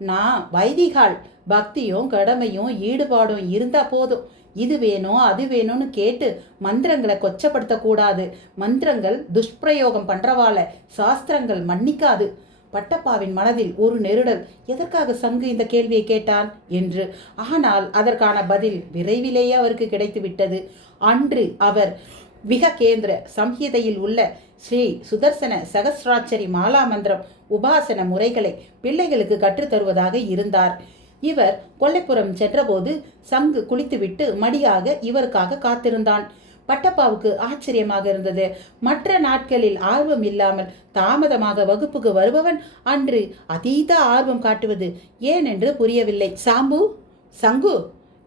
நான் வைதிகால், பக்தியும் கடமையும் ஈடுபாடும் இருந்தா போதும். இது வேணும் அது வேணும்னு கேட்டு மந்திரங்களை கொச்சப்படுத்தக்கூடாது. மந்திரங்கள் துஷ்பிரயோகம் பண்றவால சாஸ்திரங்கள் மன்னிக்காது. பட்டப்பாவின் மனதில் ஒரு நெருடல். எதற்காக சங்கு இந்த கேள்வியை கேட்டான் என்று. ஆனால் அதற்கான பதில் விரைவிலேயே அவருக்கு கிடைத்து விட்டது. அன்று அவர் விககேந்திர சம்ஹிதையில் உள்ள ஸ்ரீ சுதர்சன சகஸ்ராட்சரி மாலா மந்திரம் உபாசன முறைகளை பிள்ளைகளுக்கு கற்றுத்தருவதாக இருந்தார். இவர் கொல்லைப்புறம் சென்றபோது சங்கு குளித்துவிட்டு மடியாக இவருக்காக காத்திருந்தான். பட்டப்பாவுக்கு ஆச்சரியமாக இருந்தது. மற்ற நாட்களில் ஆர்வம் இல்லாமல் தாமதமாக வகுப்புக்கு வருபவன் அன்று அதீத ஆர்வம் காட்டுவது ஏன் என்று புரியவில்லை. சாம்பு, சங்கு,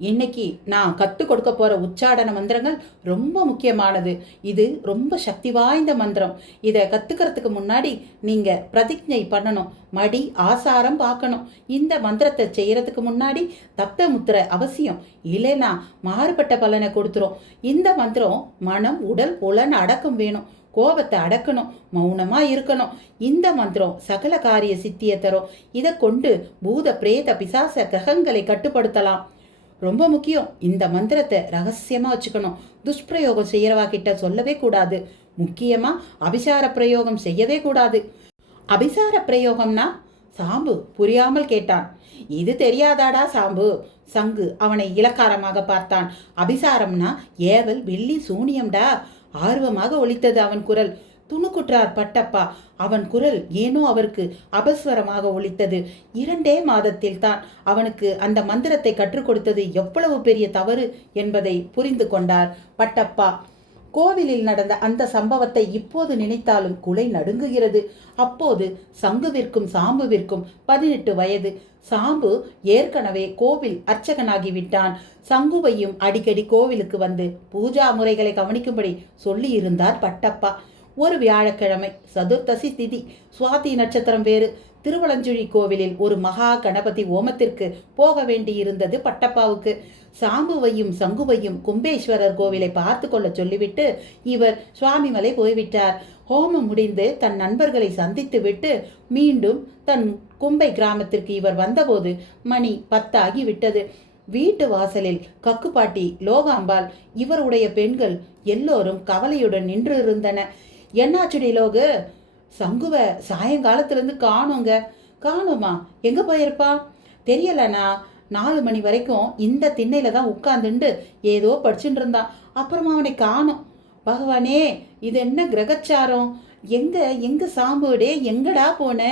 இன்னைக்கு நான் கற்றுக் கொடுக்க போற உச்சாடன மந்திரங்கள் ரொம்ப முக்கியமானது. இது ரொம்ப சக்தி வாய்ந்த மந்திரம். இதை கத்துக்கிறதுக்கு முன்னாடி நீங்க பிரதிஜை பண்ணணும், மடி ஆசாரம் பார்க்கணும். இந்த மந்திரத்தை செய்யறதுக்கு முன்னாடி தப்ப முத்திரை அவசியம், இல்லைன்னா மாறுபட்ட பலனை கொடுத்துரும். இந்த மந்திரம் மனம், உடல், புலன் அடக்கம் வேணும். கோபத்தை அடக்கணும், மௌனமா இருக்கணும். இந்த மந்திரம் சகல காரிய சித்தியை தரும். இதை கொண்டு பூத பிரேத பிசாச கிரகங்களை கட்டுப்படுத்தலாம். ரொம்ப முக்கியம், இந்த மந்திரத்தை ரகசியமா வச்சுக்கணும். துஷ்பிரயோகம் செய்யறவா கிட்ட சொல்லவே கூடாது. முக்கியமா அபிசார பிரயோகம் செய்யவே கூடாது. அபிசார பிரயோகம்னா? சாம்பு புரியாமல் கேட்டான். இது தெரியாதாடா சாம்பு? சங்கு அவனை இலக்காரமாக பார்த்தான். அபிசாரம்னா ஏவல், வெள்ளி, சூனியம்டா. ஆர்வமாக ஒலித்தது அவன் குரல். துணுக்குற்றார் பட்டப்பா. அவன் குரல் ஏனோ அவருக்கு அபஸ்வரமாக ஒலித்தது. 2 மாதத்தில் தான் அவனுக்கு அந்த மந்திரத்தை கற்றுக் கொடுத்தது எவ்வளவு பெரிய தவறு என்பதை புரிந்து கொண்டார் பட்டப்பா. கோவிலில் நடந்த அந்த சம்பவத்தை இப்போது நினைத்தாலும் குலை நடுங்குகிறது. அப்போது சங்குவிற்கும் சாம்புவிற்கும் 18 வயது. சாம்பு ஏற்கனவே கோவில் அர்ச்சகனாகிவிட்டான். சங்குவையும் அடிக்கடி கோவிலுக்கு வந்து பூஜா முறைகளை கவனிக்கும்படி சொல்லி இருந்தார் பட்டப்பா. ஒரு வியாழக்கிழமை, சதுர்த்தசி திதி, சுவாதி நட்சத்திரம் வேறு. திருவலஞ்சுழி கோவிலில் ஒரு மகா கணபதி ஓமத்திற்கு போக வேண்டியிருந்தது பட்டப்பாவுக்கு. சாம்புவையும் சங்குவையும் கும்பேஸ்வரர் கோவிலை பார்த்து கொள்ள சொல்லிவிட்டு இவர் சுவாமிமலை போய்விட்டார். ஹோமம் முடிந்து தன் நண்பர்களை சந்தித்து விட்டு மீண்டும் தன் கும்பை கிராமத்திற்கு இவர் வந்தபோது மணி 10 ஆகிவிட்டது. வீட்டு வாசலில் கக்குப்பாட்டி, லோகாம்பாள், இவருடைய பெண்கள் எல்லோரும் கவலையுடன் நின்று இருந்தன. என்னாச்சுடி லோகு? சங்குவ சாயங்காலத்திலிருந்து காணோங்க. காணுமா? எங்க போயிருப்பா? தெரியலண்ணா. 4 மணி வரைக்கும் இந்த திண்ணையில தான் உட்கார்ந்துண்டு ஏதோ படிச்சுட்டு இருந்தான். அப்புறமா அவனை காணோம். பகவானே, இது என்ன கிரகச்சாரம்? எங்க சாம்புடே எங்கடா போன?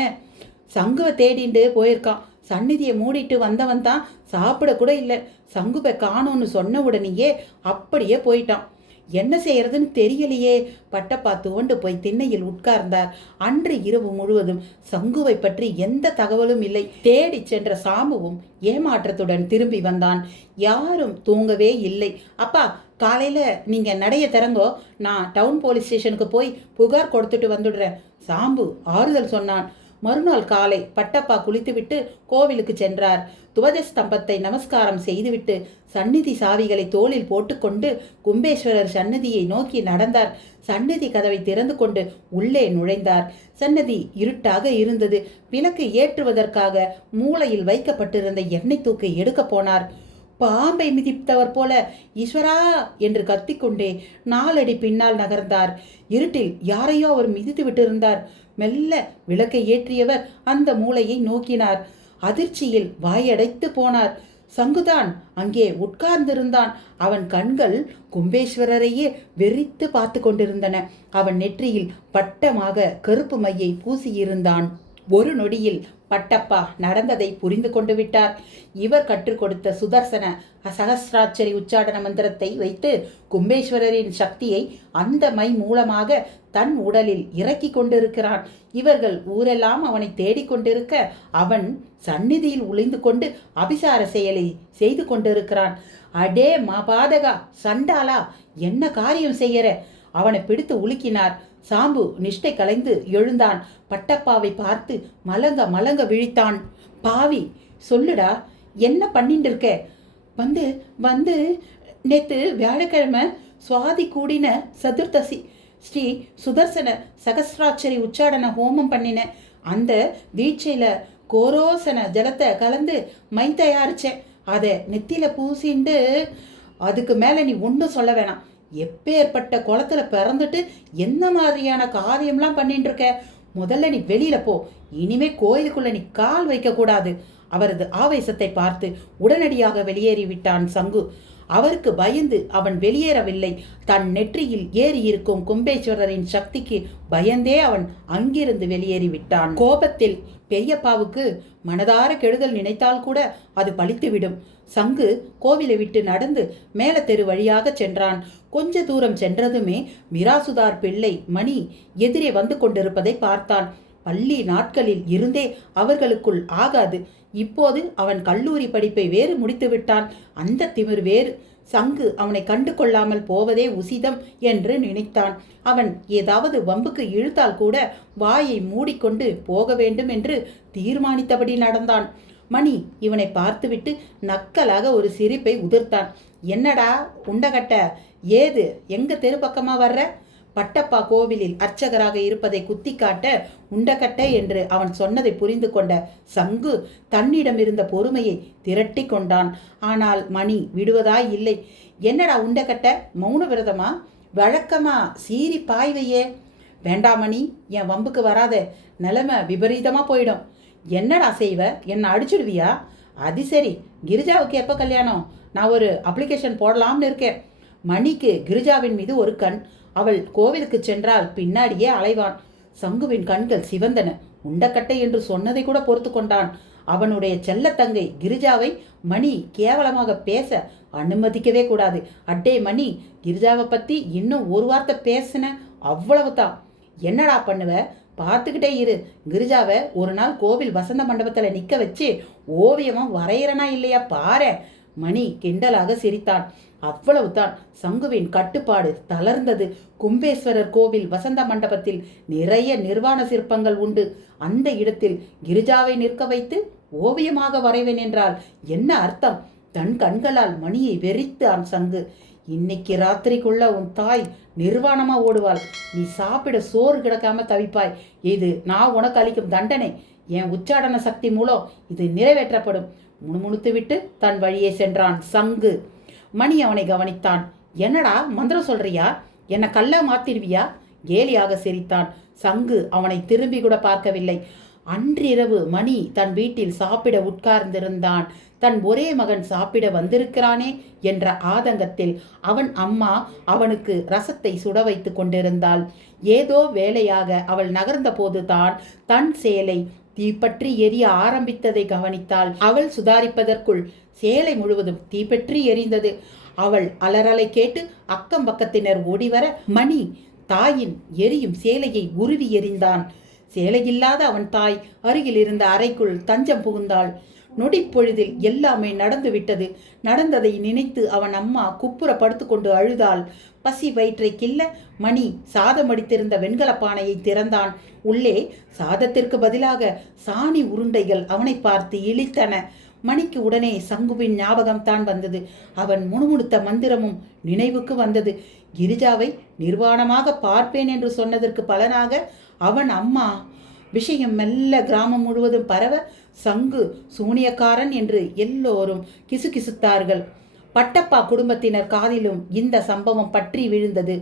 சங்குவை தேடிண்டு போயிருக்கான். சந்நிதியை மூடிட்டு வந்தவன் தான் சாப்பிட கூட இல்லை. சங்குவை காணோன்னு சொன்ன உடனேயே அப்படியே போயிட்டான். என்ன செய்யறதுன்னு தெரியலையே. பட்டப்பா துவண்டு போய் திண்ணையில் உட்கார்ந்தார். அன்று இரவு முழுவதும் சங்குவை பற்றி எந்த தகவலும் இல்லை. தேடி சென்ற சாம்புவும் ஏமாற்றத்துடன் திரும்பி வந்தான். யாரும் தூங்கவே இல்லை. அப்பா, காலையில நீங்க நடைய திறங்கோ, நான் டவுன் போலீஸ் ஸ்டேஷனுக்கு போய் புகார் கொடுத்துட்டு வந்துடுறேன், சாம்பு ஆறுதல் சொன்னான். மறுநாள் காலை பட்டப்பா குளித்துவிட்டு கோவிலுக்கு சென்றார். துவஜஸ்தம்பத்தை நமஸ்காரம் செய்துவிட்டு சந்நிதி சாவிகளை தோளில் போட்டுக்கொண்டு கும்பேஸ்வரர் சன்னதியை நோக்கி நடந்தார். சன்னதி கதவை திறந்து கொண்டு உள்ளே நுழைந்தார். சன்னதி இருட்டாக இருந்தது. விளக்கு ஏற்றுவதற்காக மூலையில் வைக்கப்பட்டிருந்த எண்ணெய் தூக்கை எடுக்க போனார். பாம்பை மிதித்தவர் போல ஈஸ்வரா என்று கத்திக்கொண்டே 4 அடி பின்னால் நகர்ந்தார். இருட்டில் யாரையோ அவர் மிதித்து விட்டிருந்தார். மெல்ல விளக்கை ஏற்றியவர் அந்த மூலையை நோக்கினார். அதிர்ச்சியில் வாயடைத்து போனார். சங்குதான் அங்கே உட்கார்ந்திருந்தான். அவன் கண்கள் கும்பேஸ்வரரையே வெறித்து பார்த்து கொண்டிருந்தன. அவன் நெற்றியில் பட்டமாக கருப்பு மையை பூசியிருந்தான். ஒரு நொடியில் பட்டப்பா நடந்ததை புரிந்து கொண்டு விட்டார். இவர் கற்றுக் கொடுத்த சுதர்சன சகஸ்ராட்சரி உச்சாடன மந்திரத்தை வைத்து கும்பேஸ்வரரின் சக்தியை அந்த மை மூலமாக தன் உடலில் இறக்கி கொண்டிருக்கிறான். இவர்கள் ஊரெல்லாம் அவனை தேடிக்கொண்டிருக்க அவன் சந்நிதியில் ஒளிந்து கொண்டு அபிசார செயலை செய்து கொண்டிருக்கிறான். அடே மாபாதகா, சண்டாளா, என்ன காரியம் செய்யற? அவனை பிடித்து உலுக்கினார். சாம்பு நிஷ்டை கலைந்து எழுந்தான். பட்டப்பாவை பார்த்து மலங்க மலங்க விழித்தான். பாவி, சொல்லுடா, என்ன பண்ணிட்டு இருக்க? வந்து வந்து நேத்து வியாழக்கிழமை சுவாதி கூடின சதுர்த்தசி ஸ்ரீ சுதர்சன சகஸ்ராட்சரி உச்சாடன ஹோமம் பண்ணின. அந்த தீட்சையில கோரோசன ஜலத்தை கலந்து மை தயாரிச்சேன். அதை நெத்தியில பூசிண்டு அதுக்கு மேல நீ ஒன்றும் சொல்ல வேணாம். எப்பேற்பட்ட குளத்துல பிறந்துட்டு என்ன மாதிரியான காரியம்லாம் பண்ணிட்டு இருக்க? முதல்ல நீ வெளியில போ. இனிமே கோயிலுக்குள்ள நீ கால் வைக்க கூடாது. அவரது ஆவேசத்தை பார்த்து உடனடியாக வெளியேறிவிட்டான் சங்கு. அவருக்கு பயந்து அவன் வெளியேறவில்லை. தன் நெற்றியில் ஏறி இருக்கும் கும்பேஸ்வரரின் சக்திக்கு பயந்தே அவன் அங்கிருந்து வெளியேறிவிட்டான். கோபத்தில் பெரியப்பாவுக்கு மனதார கெடுதல் நினைத்தால் கூட அது பலித்துவிடும். சங்கு கோவிலை விட்டு நடந்து மேல தெரு வழியாக சென்றான். கொஞ்ச தூரம் சென்றதுமே மிராசுதார் பிள்ளை மணி எதிரே வந்து கொண்டிருப்பதை பார்த்தான். பள்ளி நாட்களில் இருந்தே அவர்களுக்குள் ஆகாது. இப்போது அவன் கல்லூரி படிப்பை வேறு முடித்து விட்டான். அந்த திமிர் வேறு. சங்கு அவனை கண்டு கொள்ளாமல் போவதே உசிதம் என்று நினைத்தான். அவன் ஏதாவது வம்புக்கு இழுத்தால் கூட வாயை மூடிக்கொண்டு போக வேண்டும் என்று தீர்மானித்தபடி நடந்தான். மணி இவனை பார்த்துவிட்டு நக்கலாக ஒரு சிரிப்பை உதிர்த்தான். என்னடா உண்டகட்ட, ஏது எங்க தெரு பக்கமா வர்ற? பட்டப்பா கோவிலில் அர்ச்சகராக இருப்பதை குத்தி காட்ட உண்டகட்ட என்று அவன் சொன்னதை புரிந்து கொண்ட சங்கு தன்னிடம் இருந்த பொறுமையை திரட்டி கொண்டான். ஆனால் மணி விடுவதாய் இல்லை. என்னடா உண்டகட்ட, மௌன விரதமா? வழக்கமா சீறி பாய்வையே. வேண்டாமணி, என் வம்புக்கு வராத, நிலைமை விபரீதமா போயிடும். என்னடா செய்வ? என்ன அடிச்சுடுவியா? அது சரி, கிரிஜாவுக்கு எப்போ கல்யாணம்? நான் ஒரு அப்ளிகேஷன் போடலாம்னு இருக்கேன். மணிக்கு கிரிஜாவின் மீது ஒரு கண். அவள் கோவிலுக்கு சென்றால் பின்னாடியே அலைவான். சங்குவின் கண்கள் சிவந்தன. உண்டக்கட்டை என்று சொன்னதை கூட பொறுத்து கொண்டான். அவனுடைய செல்லத்தங்கை கிரிஜாவை மணி கேவலமாக பேச அனுமதிக்கவே கூடாது. அட்டே மணி, கிரிஜாவை பத்தி இன்னும் ஒரு வார்த்தை பேசின அவ்வளவுதான். என்னடா பண்ணுவ? பார்த்துக்கிட்டே இரு. கிரிஜாவை ஒரு நாள் கோவில் வசந்த மண்டபத்தில் நிற்க வச்சு ஓவியமா வரைகிறனா இல்லையா பாரு. மணி கிண்டலாக சிரித்தான். அவ்வளவுதான். சங்குவின் கட்டுப்பாடு தளர்ந்தது. கும்பேஸ்வரர் கோவில் வசந்த மண்டபத்தில் நிறைய நிர்வாண சிற்பங்கள் உண்டு. அந்த இடத்தில் கிரிஜாவை நிற்க வைத்து ஓவியமாக வரைவேன் என்றால் என்ன அர்த்தம்? தன் கண்களால் மணியை வெறித்தான் சங்கு. இன்னைக்கு ராத்திரிக்குள்ள உன் தாய் நிர்வாணமா ஓடுவாள். நீ சாப்பிட சோறு கிடக்காம தவிப்பாய். இது நான் உனக்கு அளிக்கும் தண்டனை. என் உச்சாடன சக்தி மூலம் இது நிறைவேற்றப்படும். முணுமுணுத்து விட்டு தன் வழியே சென்றான் சங்கு. மணி அவனை கவனித்தான். என்னடா மந்திரம் சொல்றியா? என்னை கல்லா மாத்திடுவியா? கேலியாக சிரித்தான். சங்கு அவனை திரும்பி கூட பார்க்கவில்லை. அன்றிரவு மணி தன் வீட்டில் சாப்பிட உட்கார்ந்திருந்தான். தன் ஒரே மகன் சாப்பிட வந்திருக்கிறானே என்ற ஆதங்கத்தில் அவன் அம்மா அவனுக்கு ரசத்தை சுட வைத்து கொண்டிருந்தாள். ஏதோ வேலையாக அவள் நகர்ந்த போதுதான் தன் சேலை தீப்பற்றி எரிய ஆரம்பித்ததை கவனித்தாள். அவள் சுதாரிப்பதற்குள் சேலை முழுவதும் தீப்பற்றி எரிந்தது. அவள் அலறலை கேட்டு அக்கம் பக்கத்தினர் ஓடிவர மணி தாயின் எரியும் சேலையை உருவி எறிந்தான். சேலையில்லாத அவன் தாய் அருகில் இருந்த அறைக்குள் தஞ்சம் புகுந்தாள். நொடிப்பொழுதில் எல்லாமே நடந்து விட்டது. நடந்ததை நினைத்து அவன் அம்மா குப்புற படுத்துக்கொண்டு அழுதாள். பசி வயிற்றை கிள்ள மணி சாதம் அடித்திருந்த வெண்கல பானையை திறந்தான். உள்ளே சாதத்திற்கு பதிலாக சாணி உருண்டைகள் அவனை பார்த்து இழித்தன. மணிக்கு உடனே சங்குவின் ஞாபகம் தான் வந்தது. அவன் முணுமுணுத்த மந்திரமும் நினைவுக்கு வந்தது. கிரிஜாவை நிர்வாணமாக பார்ப்பேன் என்று சொன்னதற்கு பலனாக அவன் அம்மா விஷயம் மெல்ல கிராமம் முழுவதும் பரவ சங்கு சூனியக்காரன் என்று எல்லோரும் கிசுகிசுத்தார்கள். பட்டப்பா குடும்பத்தினர் காதிலும் இந்த சம்பவம் பற்றி விழுந்தது.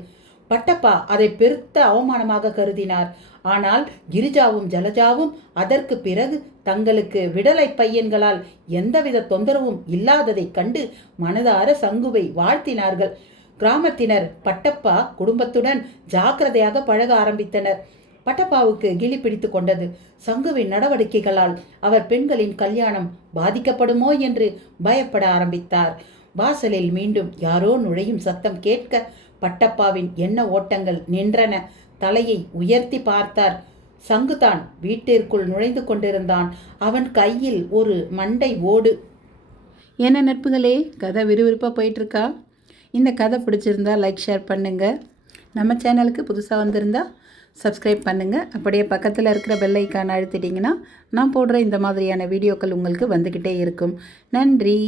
பட்டப்பா அதை பெருத்த அவமானமாக கருதினார். ஆனால் கிரிஜாவும் ஜலஜாவும் அதற்கு பிறகு தங்களுக்கு விடலை பையன்களால் எந்தவித தொந்தரவும் இல்லாததை கண்டு மனதார சங்குவை வாழ்த்தினார்கள். கிராமத்தினர் பட்டப்பா குடும்பத்துடன் ஜாக்கிரதையாக பழக ஆரம்பித்தனர். பட்டப்பாவுக்கு கிளி பிடித்து கொண்டது. சங்குவின் நடவடிக்கைகளால் அவர் பெண்களின் கல்யாணம் பாதிக்கப்படுமோ என்று பயப்பட ஆரம்பித்தார். வாசலில் மீண்டும் யாரோ நுழையும் சத்தம் கேட்க பட்டப்பாவின் எண்ண ஓட்டங்கள் நின்றன. தலையை உயர்த்தி பார்த்தார். சங்குதான் வீட்டிற்குள் நுழைந்து கொண்டிருந்தான். அவன் கையில் ஒரு மண்டை ஓடு. என்ன நட்புகளே, கதை விறுவிறுப்பாக போயிட்டுருக்கா? இந்த கதை பிடிச்சிருந்தா லைக் ஷேர் பண்ணுங்கள். நம்ம சேனலுக்கு புதுசாக வந்திருந்தா சப்ஸ்கிரைப் பண்ணுங்கள். அப்படியே பக்கத்தில் இருக்கிற பெல் ஐக்கானை அழுத்திட்டிங்கன்னா நான் போடுற இந்த மாதிரியான வீடியோக்கள் உங்களுக்கு வந்துக்கிட்டே இருக்கும். நன்றி.